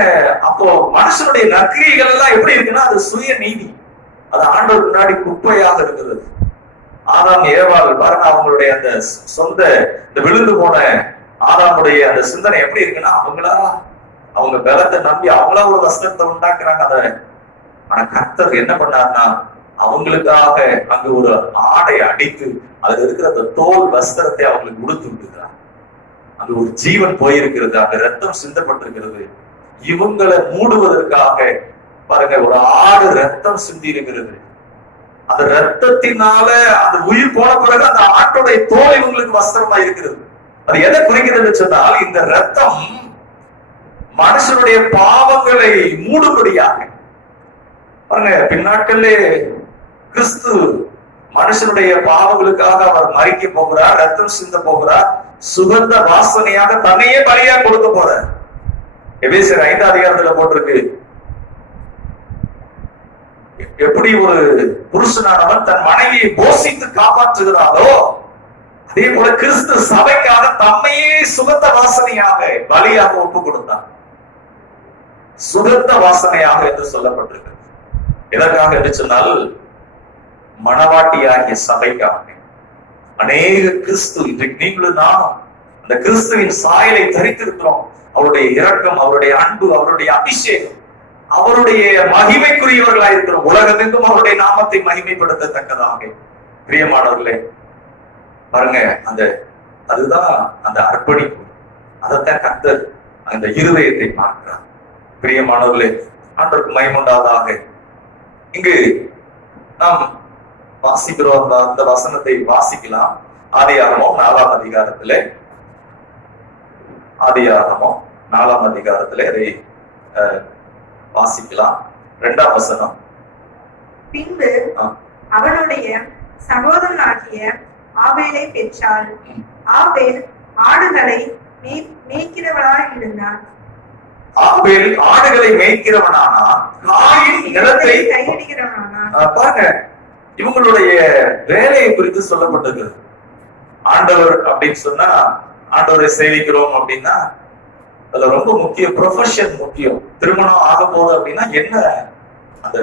அப்போ மனுஷனுடைய நற்கிரியைகள் எல்லாம் எப்படி இருக்குன்னா, அது சுய நீதி. அது ஆண்டவர் முன்னாடி குப்பையாக இருக்கிறது. ஆதாம் ஏவாள் பாருங்க, அவங்களுடைய அந்த சொந்த இந்த விழுந்து போன ஆதாமுடைய அந்த சிந்தனை எப்படி இருக்குன்னா, அவங்க பலத்தை நம்பி அவங்களா ஒரு வஸ்திரத்தை உண்டாக்குறாங்க. அத ஆனா கர்த்தர் என்ன பண்ணாருன்னா, அவங்களுக்காக அங்க ஒரு ஆடை அடித்து அதுல இருக்கிற அந்த தோல் வஸ்திரத்தை அவங்களுக்கு உடுத்து விட்டுக்கிறாங்க. அங்க ஒரு ஜீவன் போயிருக்கிறது, அங்க ரத்தம் சிந்தப்பட்டிருக்கிறது. இவங்களை மூடுவதற்காக பாருங்க, ஒரு ஆடு ரத்தம் சிந்தி இருக்கிறது. அந்த ரத்தத்தினால அந்த உயிர் போன பிறகு அந்த ஆட்டோடைய தோல் இவங்களுக்கு வஸ்திரமா இருக்கிறது. அது எதை குறிக்கிறது சொன்னால், இந்த ரத்தம் மனுஷனுடைய பாவங்களை மூடுபடியாக. பாருங்க, பின்னாட்கள்ல கிறிஸ்து மனுஷனுடைய பாவங்களுக்காக அவர் மறிக்க போகிறார், ரத்தம் சிந்த போகிறார், சுகந்த வாசனையாக தன்னையே பலியா கொடுக்க போறார். எபேசியர் 5ஆம் அதிகாரத்துல போட்டிருக்கு, எப்படி ஒரு புருஷனானவன் தன் மனைவியை போஷித்து காப்பாற்றுகிறாரோ அதே போல கிறிஸ்து சபைக்காக தம்மையே சுகந்த வாசனையாக பலியாக ஒப்பு கொடுத்தார். சுகந்த வாசனையாக என்று சொல்லப்பட்டிருக்கு. எதற்காக என்று சொன்னால், மணவாட்டியாகிய சபைக்காக. அநேக கிறிஸ்து, இன்றைக்கு நீங்களும் நானும் அந்த கிறிஸ்துவின் சாயலை தரித்திருக்கிறோம். அவருடைய இரக்கம், அவருடைய அன்பு, அவருடைய அபிஷேகம், அவருடைய மகிமைக்குரியவர்களாக இருக்கிறோம். உலகமெங்கும் அவருடைய நாமத்தை மகிமைப்படுத்தத்தக்கதாக. பிரியமானவர்களே, பாருங்க, அதுதான் அந்த அர்ப்பணிப்பு. அதைத்தான் கர்த்தர் அந்த இருதயத்தை பார்க்கிறார். பிரியமானவர்களே, ஆண்டவருக்கு மகிமையுண்டாவதாக. இங்கு நாம் வாசிக்கிறோம், அந்த வசனத்தை வாசிக்கலாம். ஆதியாகமம் 4ஆம் அதிகாரத்திலே, ஆதியாகமம் 4ஆம் அதிகாரத்திலே அதை வாசிக்கலாம். 2ஆம் வசனம். பின்பு அவனுடைய சகோதரனாகிய ஆபேலை பெற்றாள். ஆபேல் ஆடுகளை மேய்க்கிறவனாய் இருந்தான். ஆபேல் ஆடுகளை மேய்க்கிறவனானா, காயின் நிலத்தை கையடிக்கிறவனானா. பாருங்க, இவங்களுடைய வேலையை குறித்து சொல்லப்பட்டது. ஆண்டவர் அப்படின்னு சொன்னா, ஆண்டவரை சேவிக்கிறோம் அப்படின்னா அதுல ரொம்ப முக்கிய ப்ரொஃபஷன் முக்கியம். திருமணம் ஆக போகுது அப்படின்னா என்ன, அந்த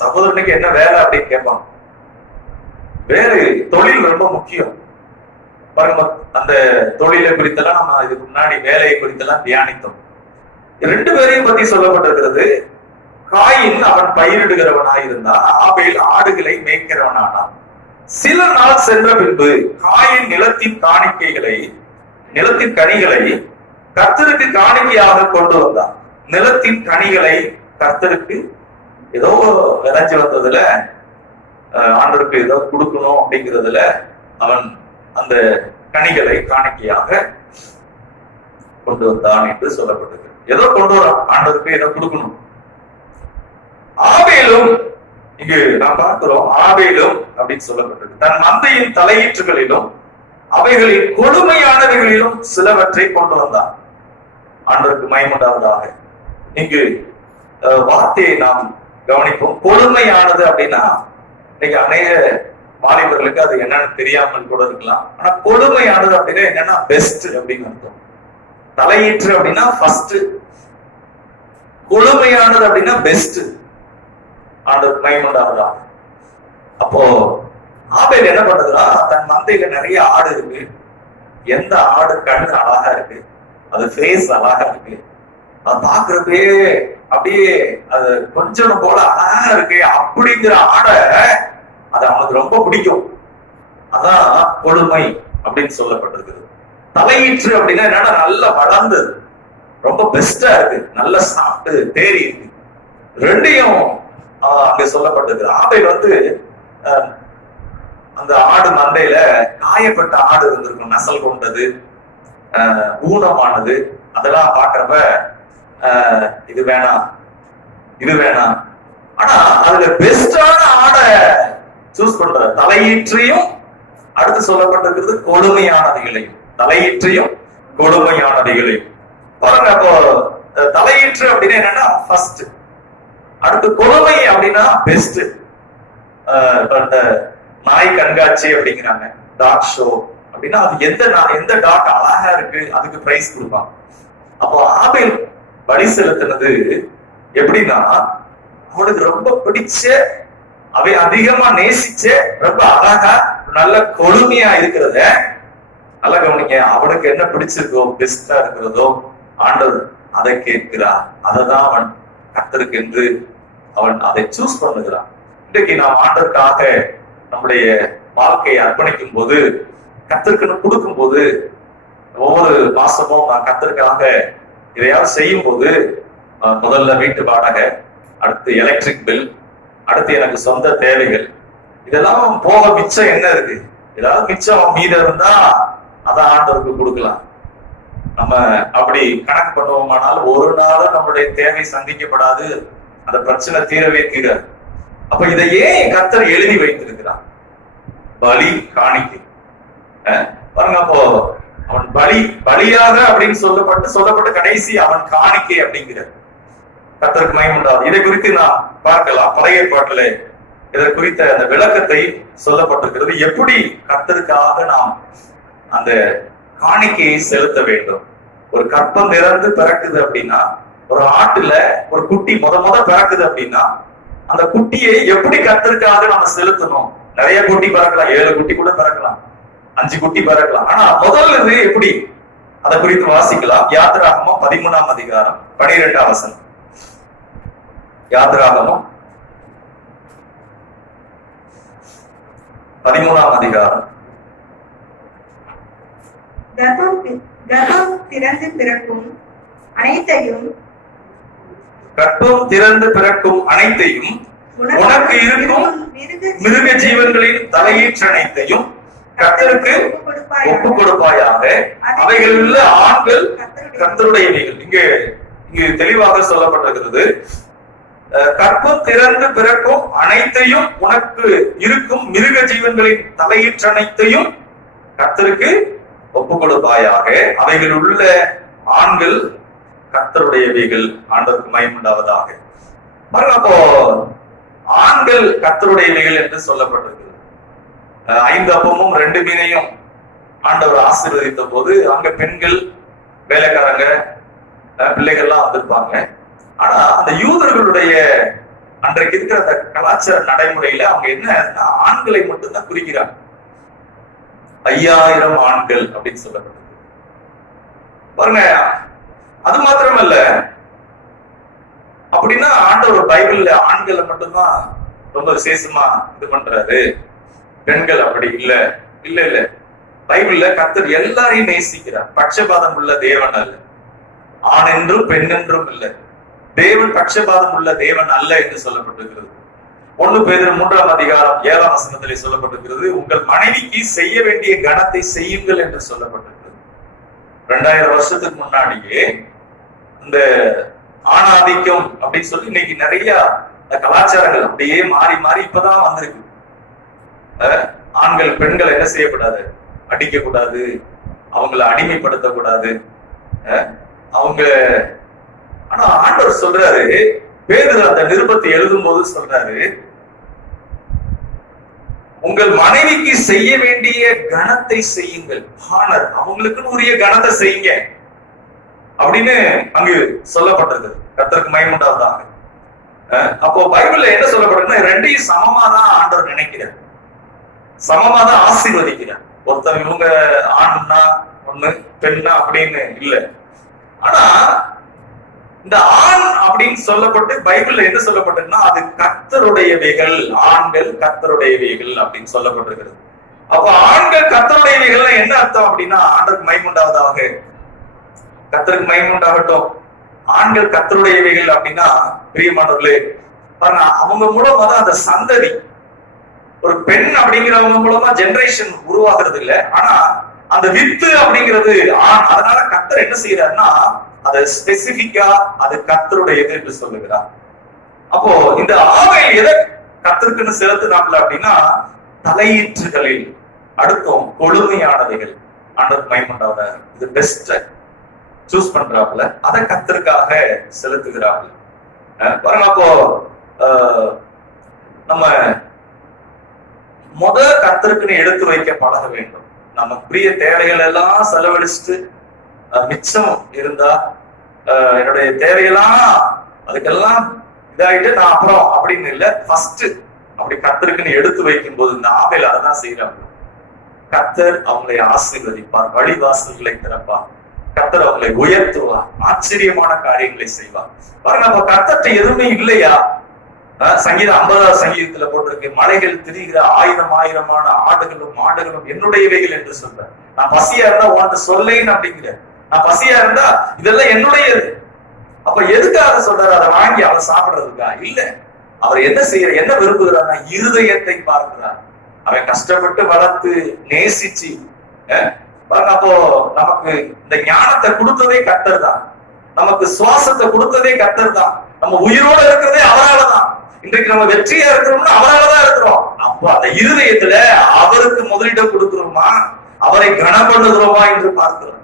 சகோதரனுக்கு என்ன வேலை அப்படின்னு கேட்பாங்க. வேலை, தொழில் ரொம்ப முக்கியம். பாருங்க, அந்த தொழிலை குறித்தெல்லாம் நம்ம இதுக்கு முன்னாடி வேலையை குறித்தெல்லாம் தியானித்தோம். 2 பேரையும் பத்தி சொல்லப்பட்டிருக்கிறது. காயின் அவன் பயிரிடுகிறவனாயிருந்தான், ஆபேல் ஆடுகளை மேய்க்கிறவனானான். சில நாள் சென்ற பின்பு காயின் நிலத்தின் கனிகளை கர்த்தருக்கு காணிக்கையாக கொண்டு வந்தான். நிலத்தின் கனிகளை கர்த்தருக்கு ஏதோ விளைஞ்சு வந்ததுல ஆண்டவருக்கு ஏதோ கொடுக்கணும் அப்படிங்கிறதுல அவன் அந்த கனிகளை காணிக்கையாக கொண்டு வந்தான் என்று சொல்லப்பட்டது. ஏதோ கொண்டு வரான், ஆண்டவருக்கு ஏதோ கொடுக்கணும். ஆபேலும், இங்கு நாம் பார்க்கிறோம், ஆபேலும் அப்படின்னு சொல்லப்பட்டது தன் மந்தையின் தலையீற்றுகளிலும் அவைகளின் கொடுமையானவைகளிலும் சிலவற்றை கொண்டு வந்தான். ஆண்டவருக்கு மகிமையுண்டாவதாக. இங்கு வார்த்தையை நாம் கவனிப்போம். கொடுமையானது அப்படின்னா, இன்னைக்கு அநேக வாலிபர்களுக்கு அது என்னன்னு தெரியாமல் கூட இருக்கலாம். ஆனா கொடுமையானது அப்படின்னா என்னன்னா பெஸ்ட் அப்படின்னு அர்த்தம். தலையீற்று அப்படின்னா ஃபர்ஸ்ட், கொடுமையானது அப்படின்னா பெஸ்ட். ஆண்டவருக்கு மகிமையுண்டாவதாக. அப்போ ஆபேல் என்ன பண்றதுன்னா, தன் மந்தையில நிறைய ஆடு இருக்கு. எந்த ஆடு கண்ணு அழகா இருக்கு, அது ஃபேஸ் அழகா இருக்கு, அது பாக்குறப்பே அப்படியே அது கொஞ்சம் போல அழகா இருக்கு அப்படிங்கிற ஆடை அது அவனுக்கு ரொம்ப பிடிக்கும். அதான் கொடுமை அப்படின்னு சொல்லப்பட்டிருக்குது. தலையீற்று அப்படின்னா என்னன்னா, நல்லா வளர்ந்தது, ரொம்ப பெஸ்டா இருக்கு, நல்லா சாப்பிட்டு தேறி இருக்கு. 2யும் அங்க சொல்லப்பட்டிருக்கு. ஆபேல் அந்த ஆடு மந்தையில காயப்பட்ட ஆடு இருந்திருக்கும், நசல் கொண்டது, ஊனமானது. அதெல்லாம் பாக்குறப்ப இது வேணாம். ஆனா அதுல பெஸ்டான ஆடை சூஸ் பண்ற. தலையீற்றையும் அடுத்து சொல்லப்பட்டிருக்கிறது கொடுமையானதைகளையும், தலையீற்றையும் கொடுமையானதைகளையும் பாருங்க. அப்போ தலையீற்று அப்படின்னா என்னன்னா ஃபர்ஸ்ட், அடுத்து கொடுமை அப்படின்னா பெஸ்ட். நாய் கண்காட்சி அப்படிங்கிறாங்க, டாக் ஷோ அப்படின்னா அது எந்த டாக் அழகா இருக்கு அதுக்கு பிரைஸ் கொடுப்பாங்க. அப்போ ஆபேல் பலி செலுத்தினது எப்படின்னா, அவனுக்கு ரொம்ப பிடிச்ச, அவை அதிகமா நேசிச்ச, ரொம்ப அழகா நல்ல கொடுமையா இருக்கிறத நல்ல கவனிங்க. அவனுக்கு என்ன பிடிச்சிருக்கோ, பெஸ்டா இருக்கிறதோ ஆண்டவர் அதை கேட்கிறார். அதைதான் அவன் கர்த்தருக்கு என்று அவன் அதை சூஸ் பண்ணுகிறான். இன்றைக்கு நாம் ஆண்டவருக்காக நம்முடைய வாழ்க்கையை அர்ப்பணிக்கும் போது, கர்த்தருக்குன்னு கொடுக்கும் போது, ஒவ்வொரு மாசமும் நான் கர்த்தருக்காக இதையாவது செய்யும் போது, முதல்ல வீட்டு வாடகை, அடுத்து எலக்ட்ரிக் பில், அடுத்து எனக்கு சொந்த தேவைகள், இதெல்லாம் போக மிச்சம் என்ன இருக்கு, ஏதாவது மிச்சம் மீத இருந்தா அதை ஆண்டவருக்கு கொடுக்கலாம். நம்ம அப்படி கணக்கு பண்ணுவோமானால் ஒரு நாளும் நம்மளுடைய தேவை சந்திக்கப்படாது, அந்த பிரச்சனை தீரவே தீராது. அப்ப இதை ஏன் கர்த்தர் எழுதி வைத்திருக்கிறார்? பலி, காணிக்கை. பாருங்க, அப்போ அவன் பலியாக அப்படின்னு சொல்லப்பட்டு கடைசி அவன் காணிக்கை அப்படிங்கிறார். கர்த்தருக்கு மகிமை உண்டாவது. இதை குறித்து நாம் பார்க்கலாம். பழைய ஏற்பாட்டில இதை குறித்த அந்த விளக்கத்தை சொல்லப்பட்டிருக்கிறது. எப்படி கர்த்தருக்காக நாம் அந்த காணிக்கையை செலுத்த வேண்டும். ஒரு கற்பம் திறந்து பிறக்குது அப்படின்னா, ஒரு ஆட்டுல ஒரு குட்டி முத பிறக்குது அப்படின்னா, அந்த குட்டியை எப்படி கர்த்தருக்காக நம்ம செலுத்தணும்? நிறைய குட்டி பிறக்கலாம், 7 குட்டி கூட பிறக்கலாம், 5 குட்டி பிறக்கலாம். ஆனா முதல்ல இது எப்படி, அதை குறித்து வாசிக்கலாம். யாத்திராகமம் 13ஆம் அதிகாரம் 12ஆம் வசனம். யாத்திராகமம் 13ஆம் அதிகாரம். கர்ப்பம் திறந்து பிறக்கும் அனைத்தையும், கர்ப்பம் திறந்து பிறக்கும் அனைத்தையும், உனக்கு இருக்கும் மிருக ஜீவன்களின் தலையீற்றனைத்தையும் கர்த்தருக்கு ஒப்பு கொடுப்பாயாக. அவைகள் உள்ள ஆண்கள் கர்த்தருடையவைகள். இங்கு தெளிவாக சொல்லப்பட்டிருக்கிறது. கர்ப்பம் திறந்து பிறக்கும் அனைத்தையும், உனக்கு இருக்கும் மிருக ஜீவன்களின் தலையீற்றனைத்தையும் கர்த்தருக்கு ஒப்பு கொடுப்பாயாக. அவைகள் உள்ள ஆண்கள் கர்த்தருடையவைகள். ஆண்டவருக்கு மகிமை உண்டாவதாக. அப்போ ஆண்கள் கர்த்தருடையவைகள் என்று சொல்லப்பட்டிருக்கிறது. 5 அப்பமும் 2 மீனையும் ஆண்டவர் ஆசீர்வதித்த போது அங்க பெண்கள், வேலைக்காரங்க, பிள்ளைகள்லாம் வந்திருப்பாங்க. ஆனா அந்த யூதர்களுடைய அன்றைக்கு இருக்கிற அந்த கலாச்சார நடைமுறையில அவங்க என்ன, ஆண்களை மட்டும்தான் குறிக்கிறாங்க. 5000 ஆண்கள் அப்படின்னு சொல்லப்பட்டது. பாருங்க, அது மாத்திரமல்ல, அப்படின்னா ஆண்டவர் பைபிள்ல ஆண்களை மட்டும்தான் ரொம்ப விசேஷமா இது பண்றாரு, பெண்கள் அப்படி இல்ல. பைபிள்ல கர்த்தர் எல்லாரையும் நேசிக்கிறார். பட்சபாதம் உள்ள தேவன் அல்ல, ஆண் என்றும் பெண் என்றும் இல்லை. தேவன் பட்சபாதம் உள்ள தேவன் அல்ல என்று சொல்லப்பட்டிருக்கிறது. 1 பேதுரு 3ஆம் அதிகாரம் 7ஆம் வசனத்திலே சொல்லப்பட்டிருக்கிறது, உங்கள் மனைவிக்கு செய்ய வேண்டிய கனத்தை செய்யுங்கள் என்று சொல்லப்பட்டிருக்கிறது. 2000 வருஷத்துக்கு முன்னாடியே இந்த ஆணாதிக்கம் அப்படின்னு சொல்லி இன்னைக்கு நிறைய கலாச்சாரங்கள் அப்படியே மாறி இப்பதான் வந்திருக்கு. ஆண்கள் பெண்கள் என்ன செய்யக்கூடாது, அடிக்க கூடாது, அவங்களை அடிமைப்படுத்தக்கூடாது, அவங்க. ஆனா ஆண்டவர் சொல்றாரு, பேதுரு அந்த நிருபத்தை எழுதும் போது சொல்றாரு, உங்கள் மனைவிக்கு செய்ய வேண்டிய கனத்தை செய்யுங்கள். ஆனர் அவங்களுக்குன்னு உரிய கனத்தை செய்யுங்க அப்படின்னு அங்கு சொல்லப்பட்டது. கர்த்தருக்கு மகிமை உண்டாவதாக. அப்போ பைபிள்ல என்ன சொல்லப்பட்டிருக்குன்னா, 2ஐயும் சமமா தான் ஆண்டவர் நினைக்கிறார், சமமா தான் ஆசீர்வதிக்கிறார். ஒருத்தர் இவங்க ஆண்னா ஒண்ணு, பெண்ணா அப்படின்னு இல்லை. ஆனா இந்த ஆண் அப்படின்னு சொல்லப்பட்டு பைபிள்ல என்ன சொல்லப்பட்டிருக்குன்னா, அது கர்த்தருடையவைகள், ஆண்கள் கர்த்தருடையவைகள் அப்படின்னு சொல்லப்பட்டிருக்கிறது. அப்ப ஆண்கள் கர்த்தருடையவைகள் என்ன அர்த்தம் அப்படின்னா, ஆண்டருக்கு மகிமை உண்டாவதாக, கர்த்தருக்கு மகிமை உண்டாகட்டும். ஆண்கள் கர்த்தருடையவைகள் அப்படின்னா, பிரியமானவர்களே, அவங்க மூலமா தான் அந்த சந்ததி, ஒரு பெண் அப்படிங்கிறவங்க மூலமா ஜெனரேஷன் உருவாகிறது இல்லை, ஆனா அந்த வித்து அப்படிங்கிறது ஆண். அதனால கர்த்தர் என்ன செய்யறாருன்னா, அதை ஸ்பெசிபிக்கா அது கர்த்தருடையது என்று சொல்லுகிறார். அப்போ இந்த ஆவையில் எதை கர்த்தருக்குன்னு செலுத்தினாப்ல அப்படின்னா, தலையீற்றுகளில் அடுத்தும் கொழுமையானவைகள். ஆண்டவர் மகிமை உண்டாவதாக, இது பெஸ்ட் சூஸ் பண்றாப்புல, அதை கர்த்தருக்காக செலுத்துகிறாப்புல. பாருங்க, அப்போ நம்ம கர்த்தருக்குன்னு எடுத்து வைக்க பழக வேண்டும். நம்ம பிரிய தேவைகள் எல்லாம் செலவழிச்சுட்டு மிச்சம் இருந்தா, என்னுடைய தேவையெல்லாம் அதுக்கெல்லாம் இதாயிட்டு நான் அப்புறம் அப்படின்னு இல்லை, ஃபர்ஸ்ட் அப்படி கர்த்தருக்குன்னு எடுத்து வைக்கும் போது இந்த ஆபேல் அதான் செய்யறாங்க. கர்த்தர் அவங்களை ஆசீர்வதிப்பார், வழிவாசல்களை திறப்பார், கர்த்தர் அவங்களை உயர்த்துவார், ஆச்சரியமான காரியங்களை செய்வார். பாருங்க, அப்ப கர்த்தர்ட்ட எதுவுமே இல்லையா? சங்கீதம் 50ஆவது சங்கீதத்துல போட்டிருக்கு, மலைகள் திரிகிற 1000 ஆடுகளும் மாடுகளும் என்னுடையவைகள் என்று சொல்ற. நான் பசியா இருந்தா உன்கிட்ட சொல்லேன்னு அப்படிங்கிற, நான் பசியா இருந்தா இதெல்லாம் என்னுடையது. அப்ப எதுக்காக சொல்றாரு? அதை வாங்கி அவர் சாப்பிடுறதுக்கா? இல்ல. அவர் என்ன செய்யற, என்ன விரும்புகிறார்னா, இருதயத்தை பார்க்கிறார். அவன் கஷ்டப்பட்டு வளர்த்து நேசிச்சு. அப்போ நமக்கு இந்த ஞானத்தை கொடுத்ததே கர்த்தர் தான், நமக்கு சுவாசத்தை கொடுத்ததே கர்த்தர் தான், நம்ம உயிரோட இருக்கிறதே அவரால் தான். இன்றைக்கு நம்ம வெற்றியா இருக்கிறோம்னா அவராலதான் இருக்கிறோம். அப்போ அந்த இருதயத்துல அவருக்கு முதலிடம் கொடுக்கிறோமா, அவரை கனம் பண்ணுகிறோமா என்று பார்க்கிறோம்.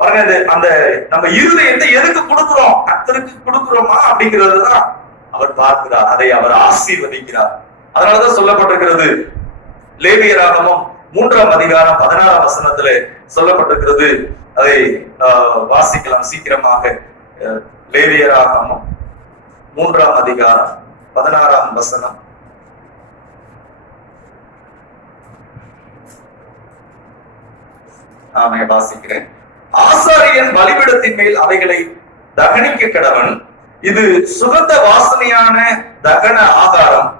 பாருங்க, அந்த நம்ம இருதயத்தை எதுக்கு கொடுக்கிறோம், கர்த்தருக்கு கொடுக்கிறோமா அப்படிங்கிறதுதான் அவர் பார்க்கிறார். அதை அவர் ஆசீர்வதிக்கிறார். அதனாலதான் சொல்லப்பட்டிருக்கிறது, லேவியராகமம் 3ஆம் அதிகாரம் 16ஆம் வசனத்துல சொல்லப்பட்டிருக்கிறது. அதை வாசிக்கலாம் சீக்கிரமாக. லேவியராகமம் 3ஆம் அதிகாரம் 16ஆம் வசனம். நான் வாசிக்கிறேன். ஆசாரியன் பலிபீடத்தின் மேல் அவைகளை தகனிக்க கடவன். இது சுகந்த வாசனையான தகன ஆகாரம்,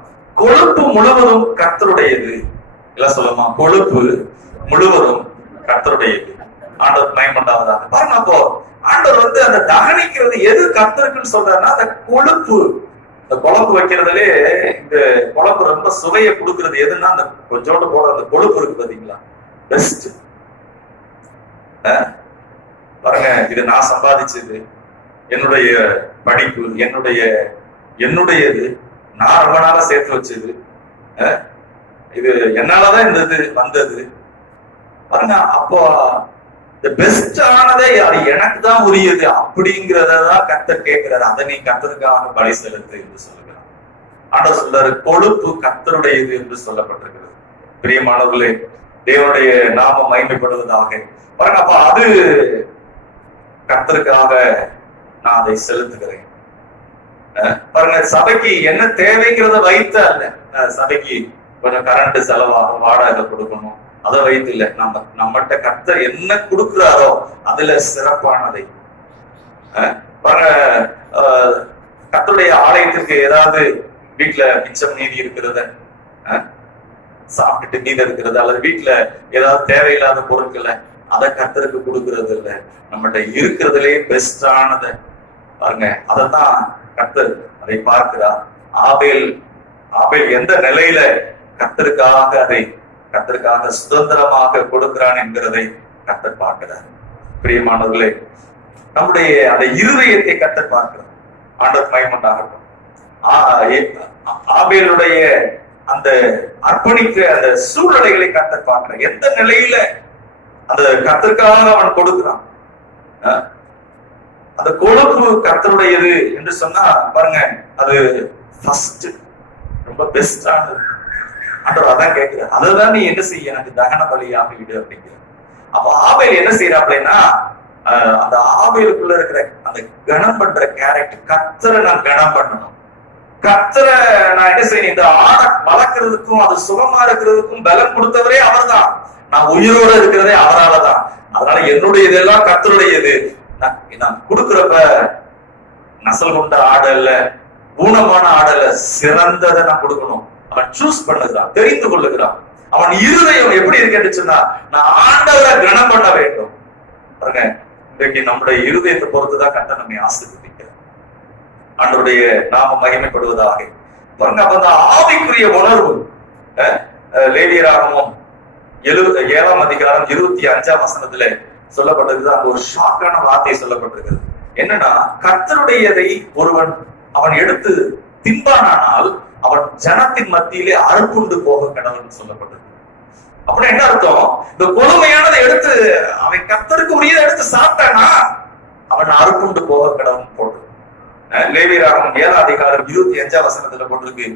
கொழுப்பு முழுவதும் கர்த்தருடையது. இல்ல சொல்லுமா, கொழுப்பு முழுவதும் கர்த்தருடையது. ஆண்டவர் மகிமைப்பட்டவராக. பாருங்க, அப்போ ஆண்டவர் அந்த தகனிக்கிறது எது கர்த்தருக்குன்னு சொல்றாருன்னா, அந்த கொழுப்பு. இந்த குழம்பு வைக்கிறதுலே இந்த குழம்பு ரொம்ப சுவையை கொடுக்கறது எதுன்னா, அந்த கொஞ்சோண்டு போடுற அந்த கொழுப்பு இருக்கு பாத்தீங்களா, பெஸ்ட். பாருங்க, இது நான் சம்பாதிச்சது, என்னுடைய படிப்பு, என்னுடையது, நான் ரொம்ப நாளா சேர்த்து வச்சது, இது என்னாலதான் இந்த இது வந்தது. பாருங்க, அப்போ இந்த பெஸ்ட் ஆனதே அது எனக்கு தான் உரியது அப்படிங்கிறதான் கர்த்தர் கேட்கிறாரு. அதை நீ கர்த்தருக்காக பலி செலுத்து என்று சொல்லுகிறார். ஆண்டவர் சொல்றாரு, கொழுப்பு கர்த்தருடையது என்று சொல்லப்பட்டிருக்கிறது. பிரியமானவர்களே, தேவனுடைய நாமம் மகிமைப்படுவதாக. பாருங்க, அப்ப அது கர்த்தருக்காக நான் அதை செலுத்துகிறேன். பாருங்க, சபைக்கு என்ன தேவைங்கிறத வைத்து அல்ல. சபைக்கு கொஞ்சம் கரண்ட் செலவாகும், வாடகை கொடுக்கணும், அதை வைத்து இல்ல. நம்மகிட்ட கர்த்தர் என்ன கொடுக்கிறாரோ அதுல சிறப்பானதை. பாருங்க, கர்த்தருடைய ஆலயத்திற்கு ஏதாவது வீட்டுல மிச்சம் மீதி இருக்கிறத சாப்பிட்டுட்டு மீதி இருக்கிறது, அல்லது வீட்டுல ஏதாவது தேவையில்லாத பொருட்களை அதை கர்த்தருக்கு கொடுக்கறது இல்ல. நம்மகிட்ட இருக்கிறதுலயே பெஸ்டானத பாருங்க, அதைத்தான் கர்த்தர் அதை பார்க்கிறார். ஆபேல் எந்த நிலையில கர்த்தருக்காக சுதந்திரமாக கொடுக்கிறான் என்கிறதை கர்த்தர் பார்க்கிறார். பிரியமானவர்களே, நம்முடைய அந்த இருதயத்தை கர்த்தர் பார்க்கிறார். ஆண்டவர் மகிமைப்பட்டாகட்டும். ஆபேலுடைய அந்த அர்ப்பணிக்க அந்த சூழ்நிலைகளை கர்த்தர் பார்க்கிறார். எந்த நிலையில அந்த கர்த்தருக்காக அவன் கொடுக்கிறான். அந்த கொழுப்பு கர்த்தருடையது என்று சொன்னா பாருங்க, அது ஃபர்ஸ்ட் ரொம்ப பெஸ்டானது. ஆண்டவர் அதான் கேட்கிறார். அதுதான் நீ என்ன செய்ய, எனக்கு தகன பலியாக விடு அப்படிங்கிற. அப்ப ஆபேல் என்ன செய்யறாப்லன்னா, அந்த ஆபேலுக்குள்ள இருக்கிற அந்த கனம் பண்ற கேரக்டர், கர்த்தரை நான் கனம் பண்ணணும், கர்த்தரை நான் என்ன செய்யணும், இந்த ஆடை வளர்க்கறதுக்கும் அது சுகமா இருக்கிறதுக்கும் பலம் கொடுத்தவரே அவர் தான். நான் உயிரோட இருக்கிறதே அவராலதான். அதனால என்னுடைய இதெல்லாம் கர்த்தருடையது. நான் கொடுக்கிறப்ப நசல் கொண்ட ஆடல்ல, ஊனமான ஆடல்ல, சிறந்ததை நான் கொடுக்கணும். அவன் சூஸ் பண்ணுகிறான், தெரிந்து கொள்ளுகிறான். அவன் இருதயம் எப்படி இருக்குன்னு சொன்னா, நான் ஆண்டவரை கனம் பண்ண வேண்டும். பாருங்க, இன்றைக்கு நம்முடைய இருதயத்தை பொறுத்துதான் கர்த்தர் நம்மை ஆசீர்வதிக்கிறார். ஆண்டவருடைய நாம மகிமைப்படுவதாக. பாருங்க, அப்ப அந்த ஆவிக்குரிய உணர்வு லேவியராகமம் 7ஆம் அதிகாரம் 25ஆம் வசனத்துல சொல்லப்பட்டிருக்கு. அங்க ஒரு ஷாக்கான வார்த்தை சொல்லப்பட்டிருக்கிறது. என்னன்னா, கர்த்தருடையதை ஒருவன் அவன் எடுத்து தின்பானால் அவன் ஜனத்தின் மத்தியிலே அறுப்புண்டு போக கடவுள்னு சொல்லப்பட்டிருக்கு. அப்படின்னா என்ன அர்த்தம், இந்த கொழுமையானதை எடுத்து அவன் கர்த்தருக்கு உரியதை எடுத்து சாப்பிட்டானா அவன் அறுப்புண்டு போக கடவுள் போட்டு. லேவியராகமம் 7ஆம் அதிகாரம் 25ஆம் வசனத்துல போட்டிருக்கு,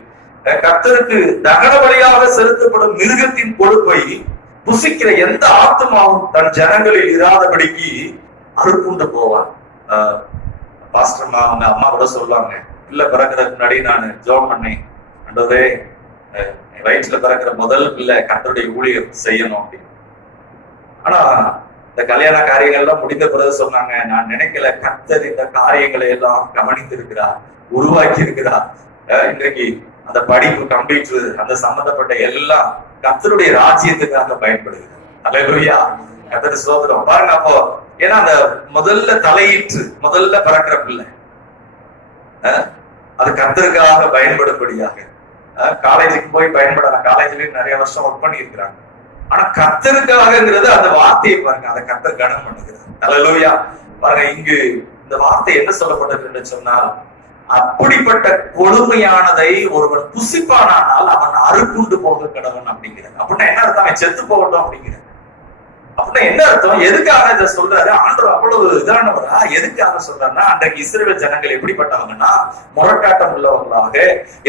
கர்த்தருக்கு தகன பலியாக செலுத்தப்படும் மிருகத்தின் கொழுப்பை புசிக்கிற எந்த ஆத்மாவும் தன் ஜனங்களில் இராதபடிக்கு அறுப்புண்டு போவான். பாஸ்டர் அவங்க அம்மா கூட சொல்லுவாங்க, பிள்ளை பிறக்கிறதுக்கு முன்னாடி நான் ஜெபம் பண்ணேன், ஆண்டவரே வயிற்றுல பிறக்கிற முதல் பிள்ளை கர்த்தருடைய ஊழியம் செய்யணும் அப்படின்னு. ஆனா இந்த கல்யாண காரியங்கள்லாம் முடிந்த பிறகு சொன்னாங்க, நான் நினைக்கல கர்த்தர் இந்த காரியங்களை எல்லாம் கவனித்து இருக்கிறார், உருவாக்கி இருக்கிறார். இன்றைக்கு அந்த படிப்பு கம்ப்யூட்டர் அந்த சம்பந்தப்பட்ட எல்லாம் கர்த்தருடைய ராஜ்யத்துக்காக பயன்படுகிறது. அல்லேலூயா, கர்த்தர் ஸ்தோத்திரம். பாருங்க, அப்போ ஏன்னா அந்த முதல்ல தலையிட்டு முதல்ல பிறக்கிற பிள்ளை அது கர்த்தருக்காக பயன்படும்படியாக. காலேஜுக்கு போய் பயன்படலாம், காலேஜ்லயும் நிறைய வருஷம் ஒர்க் பண்ணி இருக்கிறாங்க. ஆனா கர்த்தருக்காகங்கிறது அந்த வார்த்தையை பாருங்க, அதை கர்த்தர் கனம் பண்ணுகிறது. அல்லேலூயா. பாருங்க, இங்கு இந்த வார்த்தை என்ன சொல்லப்பட்டதுன்னு சொன்னால், அப்படிப்பட்ட கொடுமையானதை ஒருவன் புசிப்பானால் அவன் அறுப்புண்டு போக கடவன் அப்படிங்கிறார். அப்படின்னா என்ன அர்த்தம்? அவன் செத்து போகட்டும் அப்படிங்கிறார். அப்படின்னா என்ன அர்த்தம்? எதுக்காக இதை சொல்றாரு? ஆண்டவர் அவ்வளவு இதானவரா? எதுக்காக சொல்றாருன்னா, அன்றைக்கு இஸ்ரவேல் ஜனங்கள் எப்படிப்பட்டவங்கன்னா, முரட்டாட்டம் உள்ளவங்களாக,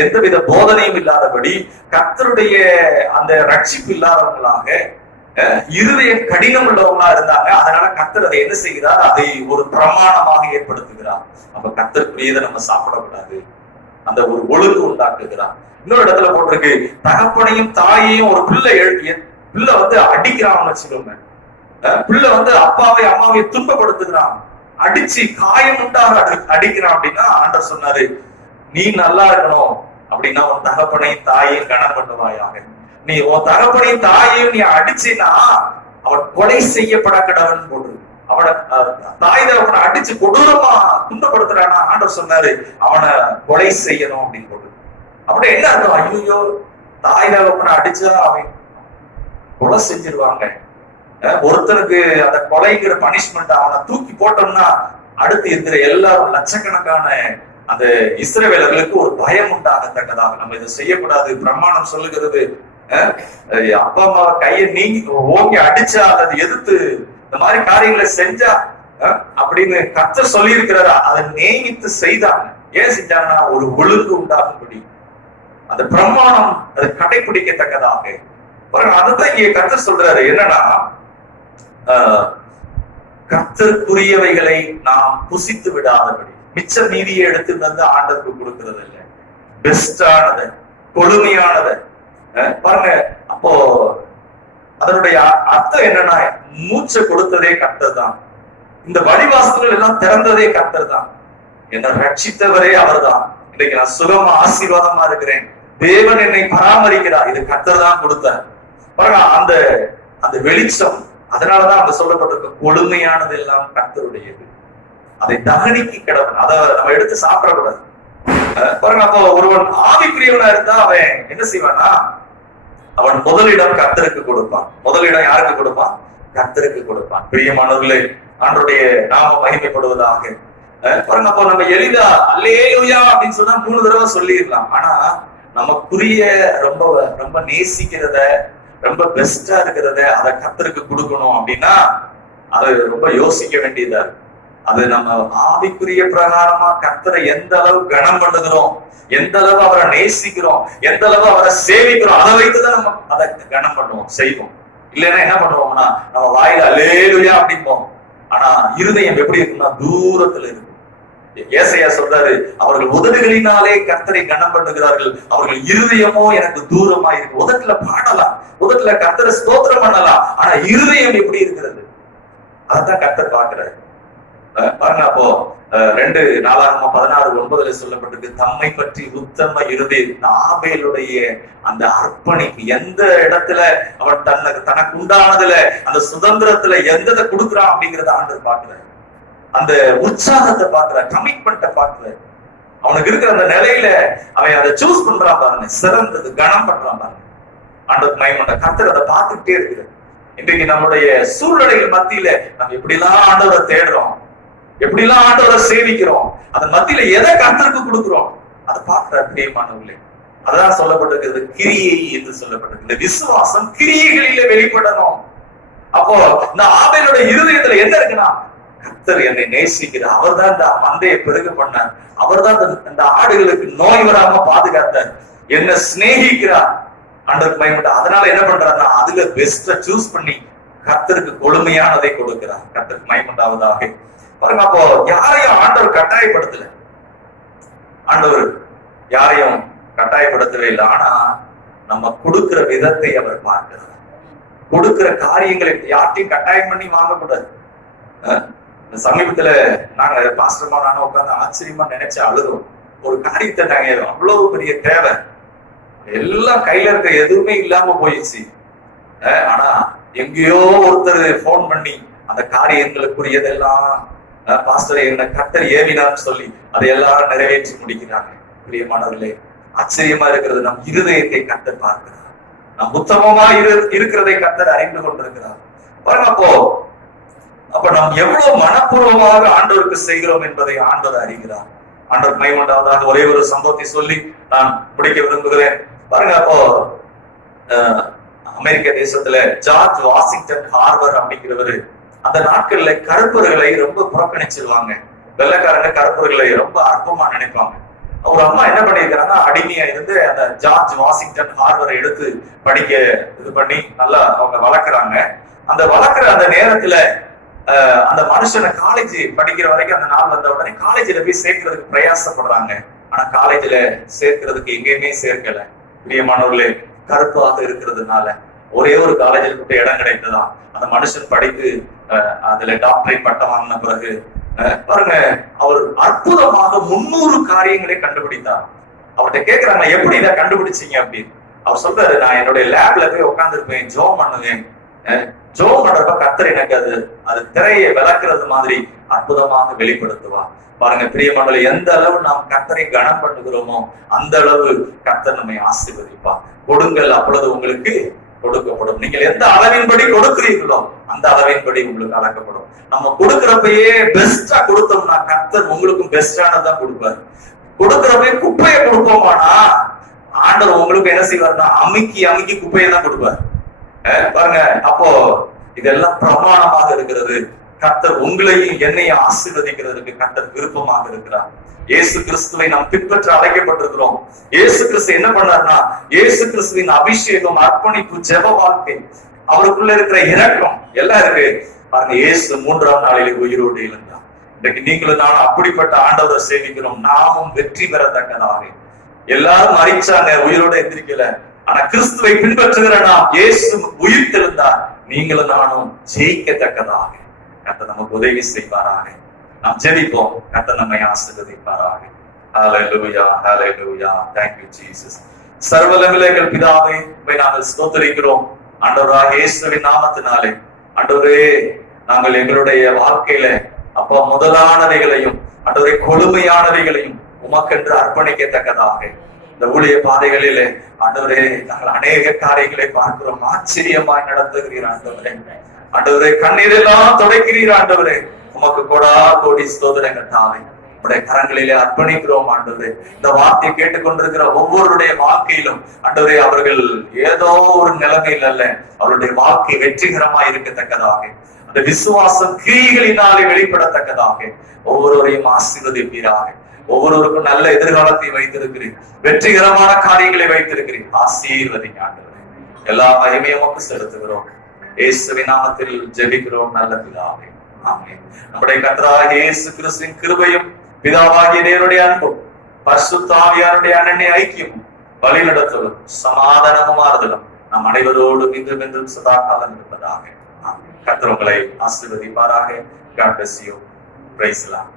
எந்தவித போதனையும் இல்லாதபடி, கர்த்தருடைய அந்த ரட்சிப்பு இல்லாதவங்களாக, இருதயம் கடினம் உள்ளவங்களா இருந்தாங்க. அதனால கர்த்தர் அதை என்ன செய்கிறார்? அதை ஒரு பிரமாணமாக ஏற்படுத்துகிறார். அப்ப கர்த்தருக்குரியதை நம்ம சாப்பிடக்கூடாது, அந்த ஒரு ஒழுங்கு உண்டாக்குகிறார். இன்னொரு இடத்துல போட்டிருக்கு, தகப்பனையும் தாயையும் ஒரு பிள்ளை வந்து அடிக்கிறான்னு வச்சுக்கோங்க. பிள்ளை வந்து அப்பாவை அம்மாவை துன்பப்படுத்துகிறான், அடிச்சு காயம் உண்டாக அடிக்கிறான் அப்படின்னா ஆண்டவர் சொன்னாரு, நீ நல்லா இருக்கணும் அப்படின்னா உன் தகப்பனையும் தாயையும் கனம் பண்ணுவாயாக. நீ உன் தகப்பனையும் தாயையும் நீ அடிச்சினா அவன் கொலை செய்யப்பட கடவன் போடு. அவனை தாய் தகப்பனை அடிச்சு கொடூரமா துன்பப்படுத்துறானா, ஆண்டவர் சொன்னாரு அவனை கொலை செய்யணும் அப்படின்னு போடு. அப்படி என்ன அர்த்தம்? ஐயோ, தாய் தகப்பனை அடிச்சா அவன் கொலை செஞ்சிருவாங்க. ஒருத்தருக்கு அந்த கொலைங்கிற பனிஷ்மெண்ட் அவனை தூக்கி போட்டோம்னா அடுத்து இருக்கிற எல்லாரும் லட்சக்கணக்கான அந்த இஸ்ரவேலர்களுக்கு ஒரு பயம் உண்டாகத்தக்கதாக நம்ம இதை செய்யக்கூடாது. பிரமாணம் சொல்லுகிறது, அப்பா அம்மா கையை நீங்கி ஓங்கி அடிச்சா அதை எதிர்த்து இந்த மாதிரி காரியங்களை செஞ்சா அப்படின்னு கர்த்தர் சொல்லி இருக்கிறாரா, அதை நியமித்து செய்தாங்க. ஏன் செஞ்சாங்கன்னா ஒரு ஒழுங்கு உண்டாகும்படி, அந்த பிரமாணம் அதை கடைபிடிக்கத்தக்கதாக. அதுதான் இங்க கர்த்தர் சொல்றாரு. என்னன்னா, கர்த்தருக்குரியவைகளை நாம் புசித்து விடாதபடி மிச்ச மீதியை எடுத்து வந்து ஆண்டருக்கு கொடுக்கிறது இல்லை, பெஸ்டானத கொழுமையானத பாருங்க. அப்போ அதனுடைய அர்த்தம் என்னன்னா, மூச்சை கொடுத்ததே கர்த்தர் தான், இந்த வழிவாசல்கள் எல்லாம் திறந்ததே கர்த்தர் தான், என்னை ரட்சித்தவரே அவர் தான். இன்னைக்கு நான் சுகமா ஆசீர்வாதமா இருக்கிறேன், தேவன் என்னை பராமரிக்கிறார், இது கர்த்தர் தான் கொடுத்தார். பாருங்க அந்த அந்த வெளிச்சம். அதனாலதான் அங்க சொல்லப்பட்டிருக்க கொடுமையானது எல்லாம் கர்த்தருடையது, அதை தகனிக்கு கிடவன், அதை நம்ம எடுத்து சாப்பிடக்கூடாது. பாருங்க, அப்போ ஒருவன் ஆவிக்குரியவனா இருந்தா அவன் என்ன செய்வானா, அவன் முதலிடம் கர்த்தருக்கு கொடுப்பான். முதலிடம் யாருக்கு கொடுப்பான்? கர்த்தருக்கு கொடுப்பான். பிரியமானவர்களே, ஆண்டவருடைய நாம மகிமைப்படுவதாக. பாருங்க, அப்போ நம்ம எளிதா அல்லேலூயா அப்படின்னு சொன்னா 3 தடவை சொல்லிடலாம். ஆனா நமக்குரிய ரொம்ப ரொம்ப நேசிக்கிறத, ரொம்ப பெஸ்டா இருக்கிறத அதை கர்த்தருக்கு கொடுக்கணும் அப்படின்னா அது ரொம்ப யோசிக்க வேண்டியதா இருக்கு. அது நம்ம ஆவிக்குரிய பிரகாரமா கர்த்தரை எந்த அளவு கனம் பண்ணுகிறோம், எந்த அளவு அவரை நேசிக்கிறோம், எந்த அளவு அவரை சேவிக்கிறோம், அதை வைத்துதான் நம்ம அதை கனம் பண்ணுவோம், செய்வோம். இல்லைன்னா என்ன பண்ணுவோம்னா, நம்ம வாயில அல்லேலூயா அப்படிம்போம், ஆனா இருதயம் எப்படி இருக்குன்னா தூரத்துல இருக்கும். ஏசாயா சொல்றாரு, அவர்கள் உதடுகளினாலே கர்த்தரை கனம் பண்ணுகிறார்கள், அவர்கள் இருதயமோ எனக்கு தூரமா இருக்கு. உதட்டுல பாடலாம், உதட்டுல கர்த்தரை ஸ்தோத்திரம் பண்ணலாம், ஆனா இருதயம் எப்படி இருக்கிறது, அதான் கர்த்தர் பாக்குறாரு. பாருங்க, அப்போ 2 நாளாகமம் 16:9 சொல்லப்பட்டிருக்கு, தம்மை பற்றி உத்தம இருதயம். ஆபேலுடைய அந்த அர்ப்பணிப்பு, எந்த இடத்துல அவன் தனக்கு உண்டானதுல அந்த சுதந்திரத்துல எந்த கொடுக்குறான் அப்படிங்கறத ஆண்டவர் பாக்குறாரு. அந்த உற்சாகத்தை பாக்குறாரு, கமிட்மெண்ட்டை பாக்குறாரு. அவனுக்கு இருக்கிற அந்த நிலையில அவன் அதை சூஸ் பண்றான் பாருங்க, சிறந்தது கனம் பண்றான் பாருங்க. ஆண்டவர் மகிமை கர்த்தர் அதை பார்த்துக்கிட்டே இருக்கிறார். இன்றைக்கு நம்முடைய சூழ்நிலைகள் மத்தியில நம்ம எப்படிலாம் ஆண்டவரை தேடுறோம், எப்படிலாம் ஆண்டவரை சேவிக்கிறோம், அதன் மத்தியில எதை கர்த்தருக்கு கொடுக்கிறோம் அதை பார்க்கிறார். பிரியமானவர்களே, அதான் சொல்லப்பட்டிருக்கிறது, கிரியை என்று சொல்லப்பட்டிருக்கு. இந்த விசுவாசம் கிரியைகளில வெளிப்படணும். அப்போ இந்த ஆபேலுடைய இருதயத்துல என்ன இருக்குன்னா, கர்த்தர் என்னை நேசிக்கிறார், அவர் தான் இந்த மந்தையை பெருக பண்ணார், அவர் தான் இந்த ஆடுகளுக்கு நோய் வராம பாதுகாத்தார், என்ன சிநேகிக்கிறார். ஆண்டவருக்கு மகிமை. அதனால என்ன பண்றாருன்னா, அதுல பெஸ்ட சூஸ் பண்ணி கர்த்தருக்கு கொழுமையானதை கொடுக்கிறார். கர்த்தருக்கு மகிமையாவதாக. பாருங்க, அப்போ யாரையும் ஆண்டவர் கட்டாயப்படுத்தல, ஆண்டவர் யாரையும் கட்டாயப்படுத்தவே இல்லை. ஆனா நம்ம கொடுக்கிற விதத்தை அவர் பார்க்கிறார். கொடுக்கிற காரியங்களை யார்ட்டையும் கட்டாயம் பண்ணி வாங்கக்கூடாது. சமீபத்துல நாங்க பாஸ்டர்மா நானும் உட்கார்ந்து ஆச்சரியமா நினைச்சு அழுதும். ஒரு காரியத்தை நாங்க அவ்வளவு பெரிய தேவை, எல்லாம் கையில இருக்க எதுவுமே இல்லாம போயிடுச்சு. ஆனா எங்கேயோ ஒருத்தர் போன் பண்ணி அந்த காரியங்களுக்குரியதெல்லாம் பாஸ்டர் என்ன கர்த்தர் ஏவினான்னு சொல்லி அதை எல்லாரும் நிறைவேற்றி முடிக்கிறாங்க. பிரியமானவர்களே, ஆச்சரியமா இருக்கிறது, நம் இருதயத்தை கர்த்தர் பார்க்கிறார், நம் உத்தமமா இருக்கிறதை கர்த்தர் அறிந்து கொண்டிருக்கிறார். பாருங்க, அப்ப நாம் எவ்வளவு மனப்பூர்வமாக ஆண்டவருக்கு செய்கிறோம் என்பதை ஆண்டவர் அறிகிறார். ஆண்டவர் மகிமை உண்டாவதாக. ஒரே ஒரு சம்பவத்தை சொல்லி நான் முடிக்க விரும்புகிறேன். பாருங்க, அப்போ அமெரிக்க தேசத்துல ஜார்ஜ் வாஷிங்டன் ஹார்வர் அப்படிங்கிறவரு அந்த நாட்கள்ல கருப்பர்களை ரொம்ப புறக்கணிச்சிருவாங்க. வெள்ளைக்காரங்க கருப்பர்களை ரொம்ப அற்பமா நினைப்பாங்க. ஒரு அம்மா என்ன பண்ணிருக்கிறாங்க, அடிமையா இருந்து அந்த ஜார்ஜ் வாஷிங்டன் ஹார்வரை எடுத்து படிக்க இது பண்ணி நல்லா அவங்க வளர்க்குறாங்க. அந்த வளர்க்குற அந்த நேரத்துல அந்த மனுஷனை காலேஜ் படிக்கிற வரைக்கும் அந்த நாள் வந்த உடனே காலேஜ்ல போய் சேர்க்கறதுக்கு பிரயாசப்படுறாங்க. ஆனா காலேஜ்ல சேர்க்கறதுக்கு எங்கேயுமே சேர்க்கல. பிரியமானவர்களே, கருப்பாக இருக்கிறதுனால ஒரே ஒரு காலேஜில் விட்டு இடம் கிடைத்ததா அந்த மனுஷன் படித்து அதுல டாக்டரேட் பட்டம் வாங்கின பிறகு பாருங்க, அவர் அற்புதமாக 300 காரியங்களை கண்டுபிடித்தார். அவர்கிட்ட கேட்கிறாங்க, எப்படி இதை கண்டுபிடிச்சீங்க அப்படின்னு. அவர் சொல்றாரு, நான் என்னுடைய லேப்ல போய் உட்காந்துருப்பேன், ஜோம் பண்ணுவேன். ஜோம் பண்றப்ப கர்த்தர் எனக்கு அது திரையை விளக்குறது மாதிரி அற்புதமாக வெளிப்படுத்துவா. பாருங்க பிரியமக்களே, எந்த அளவு நாம் கர்த்தரை கனம் பண்ணுகிறோமோ அந்த அளவு கர்த்தர் நம்மை ஆசீர்வதிப்பா. கொடுங்கள், அப்பொழுது உங்களுக்கு கொடுக்கப்படும். நீங்கள் எந்த அளவின்படி கொடுக்கிறீர்களோ அந்த அளவின்படி உங்களுக்கு அளக்கப்படும். நம்ம கொடுக்கிறப்பயே பெஸ்டா கொடுத்தோம்னா கர்த்தர் உங்களுக்கும் பெஸ்டானதான் கொடுப்பாரு. கொடுக்கிறப்பயே குப்பையை கொடுப்போமானா ஆண்டவர் உங்களுக்கு என்ன செய்வார்னா அமுக்கி அமுக்கி குப்பையை தான் கொடுப்பாரு. பாருங்க, அப்போ இதெல்லாம் பிரமாணமாக இருக்கிறது. கர்த்தர் உங்களையும் என்னையும் ஆசீர்வதிக்கிறதுக்கு கர்த்தர் விருப்பமாக இருக்கிறார். இயேசு கிறிஸ்துவை நாம் பின்பற்ற அழைக்கப்பட்டிருக்கிறோம். இயேசு கிறிஸ்து என்ன பண்ணார்னா, இயேசு கிறிஸ்துவின் அபிஷேகம், அர்ப்பணிப்பு, ஜெப வாழ்க்கை, அவருக்குள்ள இருக்கிற இரக்கம் எல்லாம் இருக்கு. பாருங்க, இயேசு 3ஆம் நாளிலே உயிரோடு எழுந்தார். இன்றைக்கு நீங்களும் நானும் அப்படிப்பட்ட ஆண்டவரை சேவிக்கிறோம். நாமும் வெற்றி பெறத்தக்கதாக. எல்லாரும் மறிச்சாங்க, உயிரோட எந்திரிக்கல. ஆனா கிறிஸ்துவை பின்பற்றுகிற நாம், இயேசு உயிர் தெழுந்தார், நீங்களும் நானும் ஜெயிக்கத்தக்கதாக கர்த்தர் நமக்கு உதவி செய்வாராக. நாம் ஜெபிப்போம், கர்த்தர் நம்மை ஆசீர்வதிப்பாராக. ஹல்லேலூயா, ஹல்லேலூயா. Thank you Jesus. சர்வவல்லமையுள்ள பிதாவே, உம்மை நாங்கள் ஸ்தோத்திரிக்கிறோம். ஆண்டவராகிய இயேசுவின் நாமத்தினாலே ஆண்டவரே, நாங்கள் எங்களுடைய வாழ்க்கையில அப்பா முதலானவைகளையும் ஆண்டவரே கொழுமையானவைகளையும் உமக்கென்று அர்ப்பணிக்கத்தக்கதாக இந்த ஊழிய பாதைகளிலே ஆண்டவரே நாங்கள் அநேக காரியங்களை பார்க்கிறோம். ஆச்சரியமாய் நடத்துகிறீர் ஆண்டவரே. ஆண்டவரே, கண்ணீரெல்லாம் துடைக்கிறீர் ஆண்டவரே. உமக்கு கோடா கோடி ஸ்தோத்திரங்கள் தாவே. உடைய கரங்களிலே அர்ப்பணிக்கிறோம் ஆண்டவரே. இந்த வார்த்தையை கேட்டுக்கொண்டிருக்கிற ஒவ்வொருடைய வாழ்க்கையிலும் ஆண்டவரே, அவர்கள் ஏதோ ஒரு நிலைமையில் அல்ல, அவருடைய வாழ்க்கை வெற்றிகரமா இருக்கத்தக்கதாக, அந்த விசுவாசம் கிரியைகளினாலே வெளிப்படத்தக்கதாக ஒவ்வொருவரையும் ஆசீர்வதிப்பீராக. ஒவ்வொருவருக்கும் நல்ல எதிர்காலத்தை வைத்திருக்கிறேன், வெற்றிகரமான காரியங்களை வைத்திருக்கிறேன். ஆசீர்வதிங்க ஆண்டவரே. எல்லா மகிமையும் செலுத்துகிறோம். இயேசுவின் நாமத்தில் ஜெபிக்கிறோம் நல்ல பிதாவே, ஆமென். நம்முடைய கர்த்தராகிய இயேசு கிறிஸ்துவின் கிருபையும் பிதாவாகிய தேவனுடைய அன்பும் பரிசுத்த ஆவியாருடைய அன்னை ஐக்கியமும் வழிநடத்தலும் சமாதானமும் ஆறுதலும் நம் அனைவரோடும் இன்றும் என்றும் சதா காலம் இருப்பதாக. கர்த்தர் உங்களை ஆசீர்வதிப்பாராக. God bless you. Praise the Lord.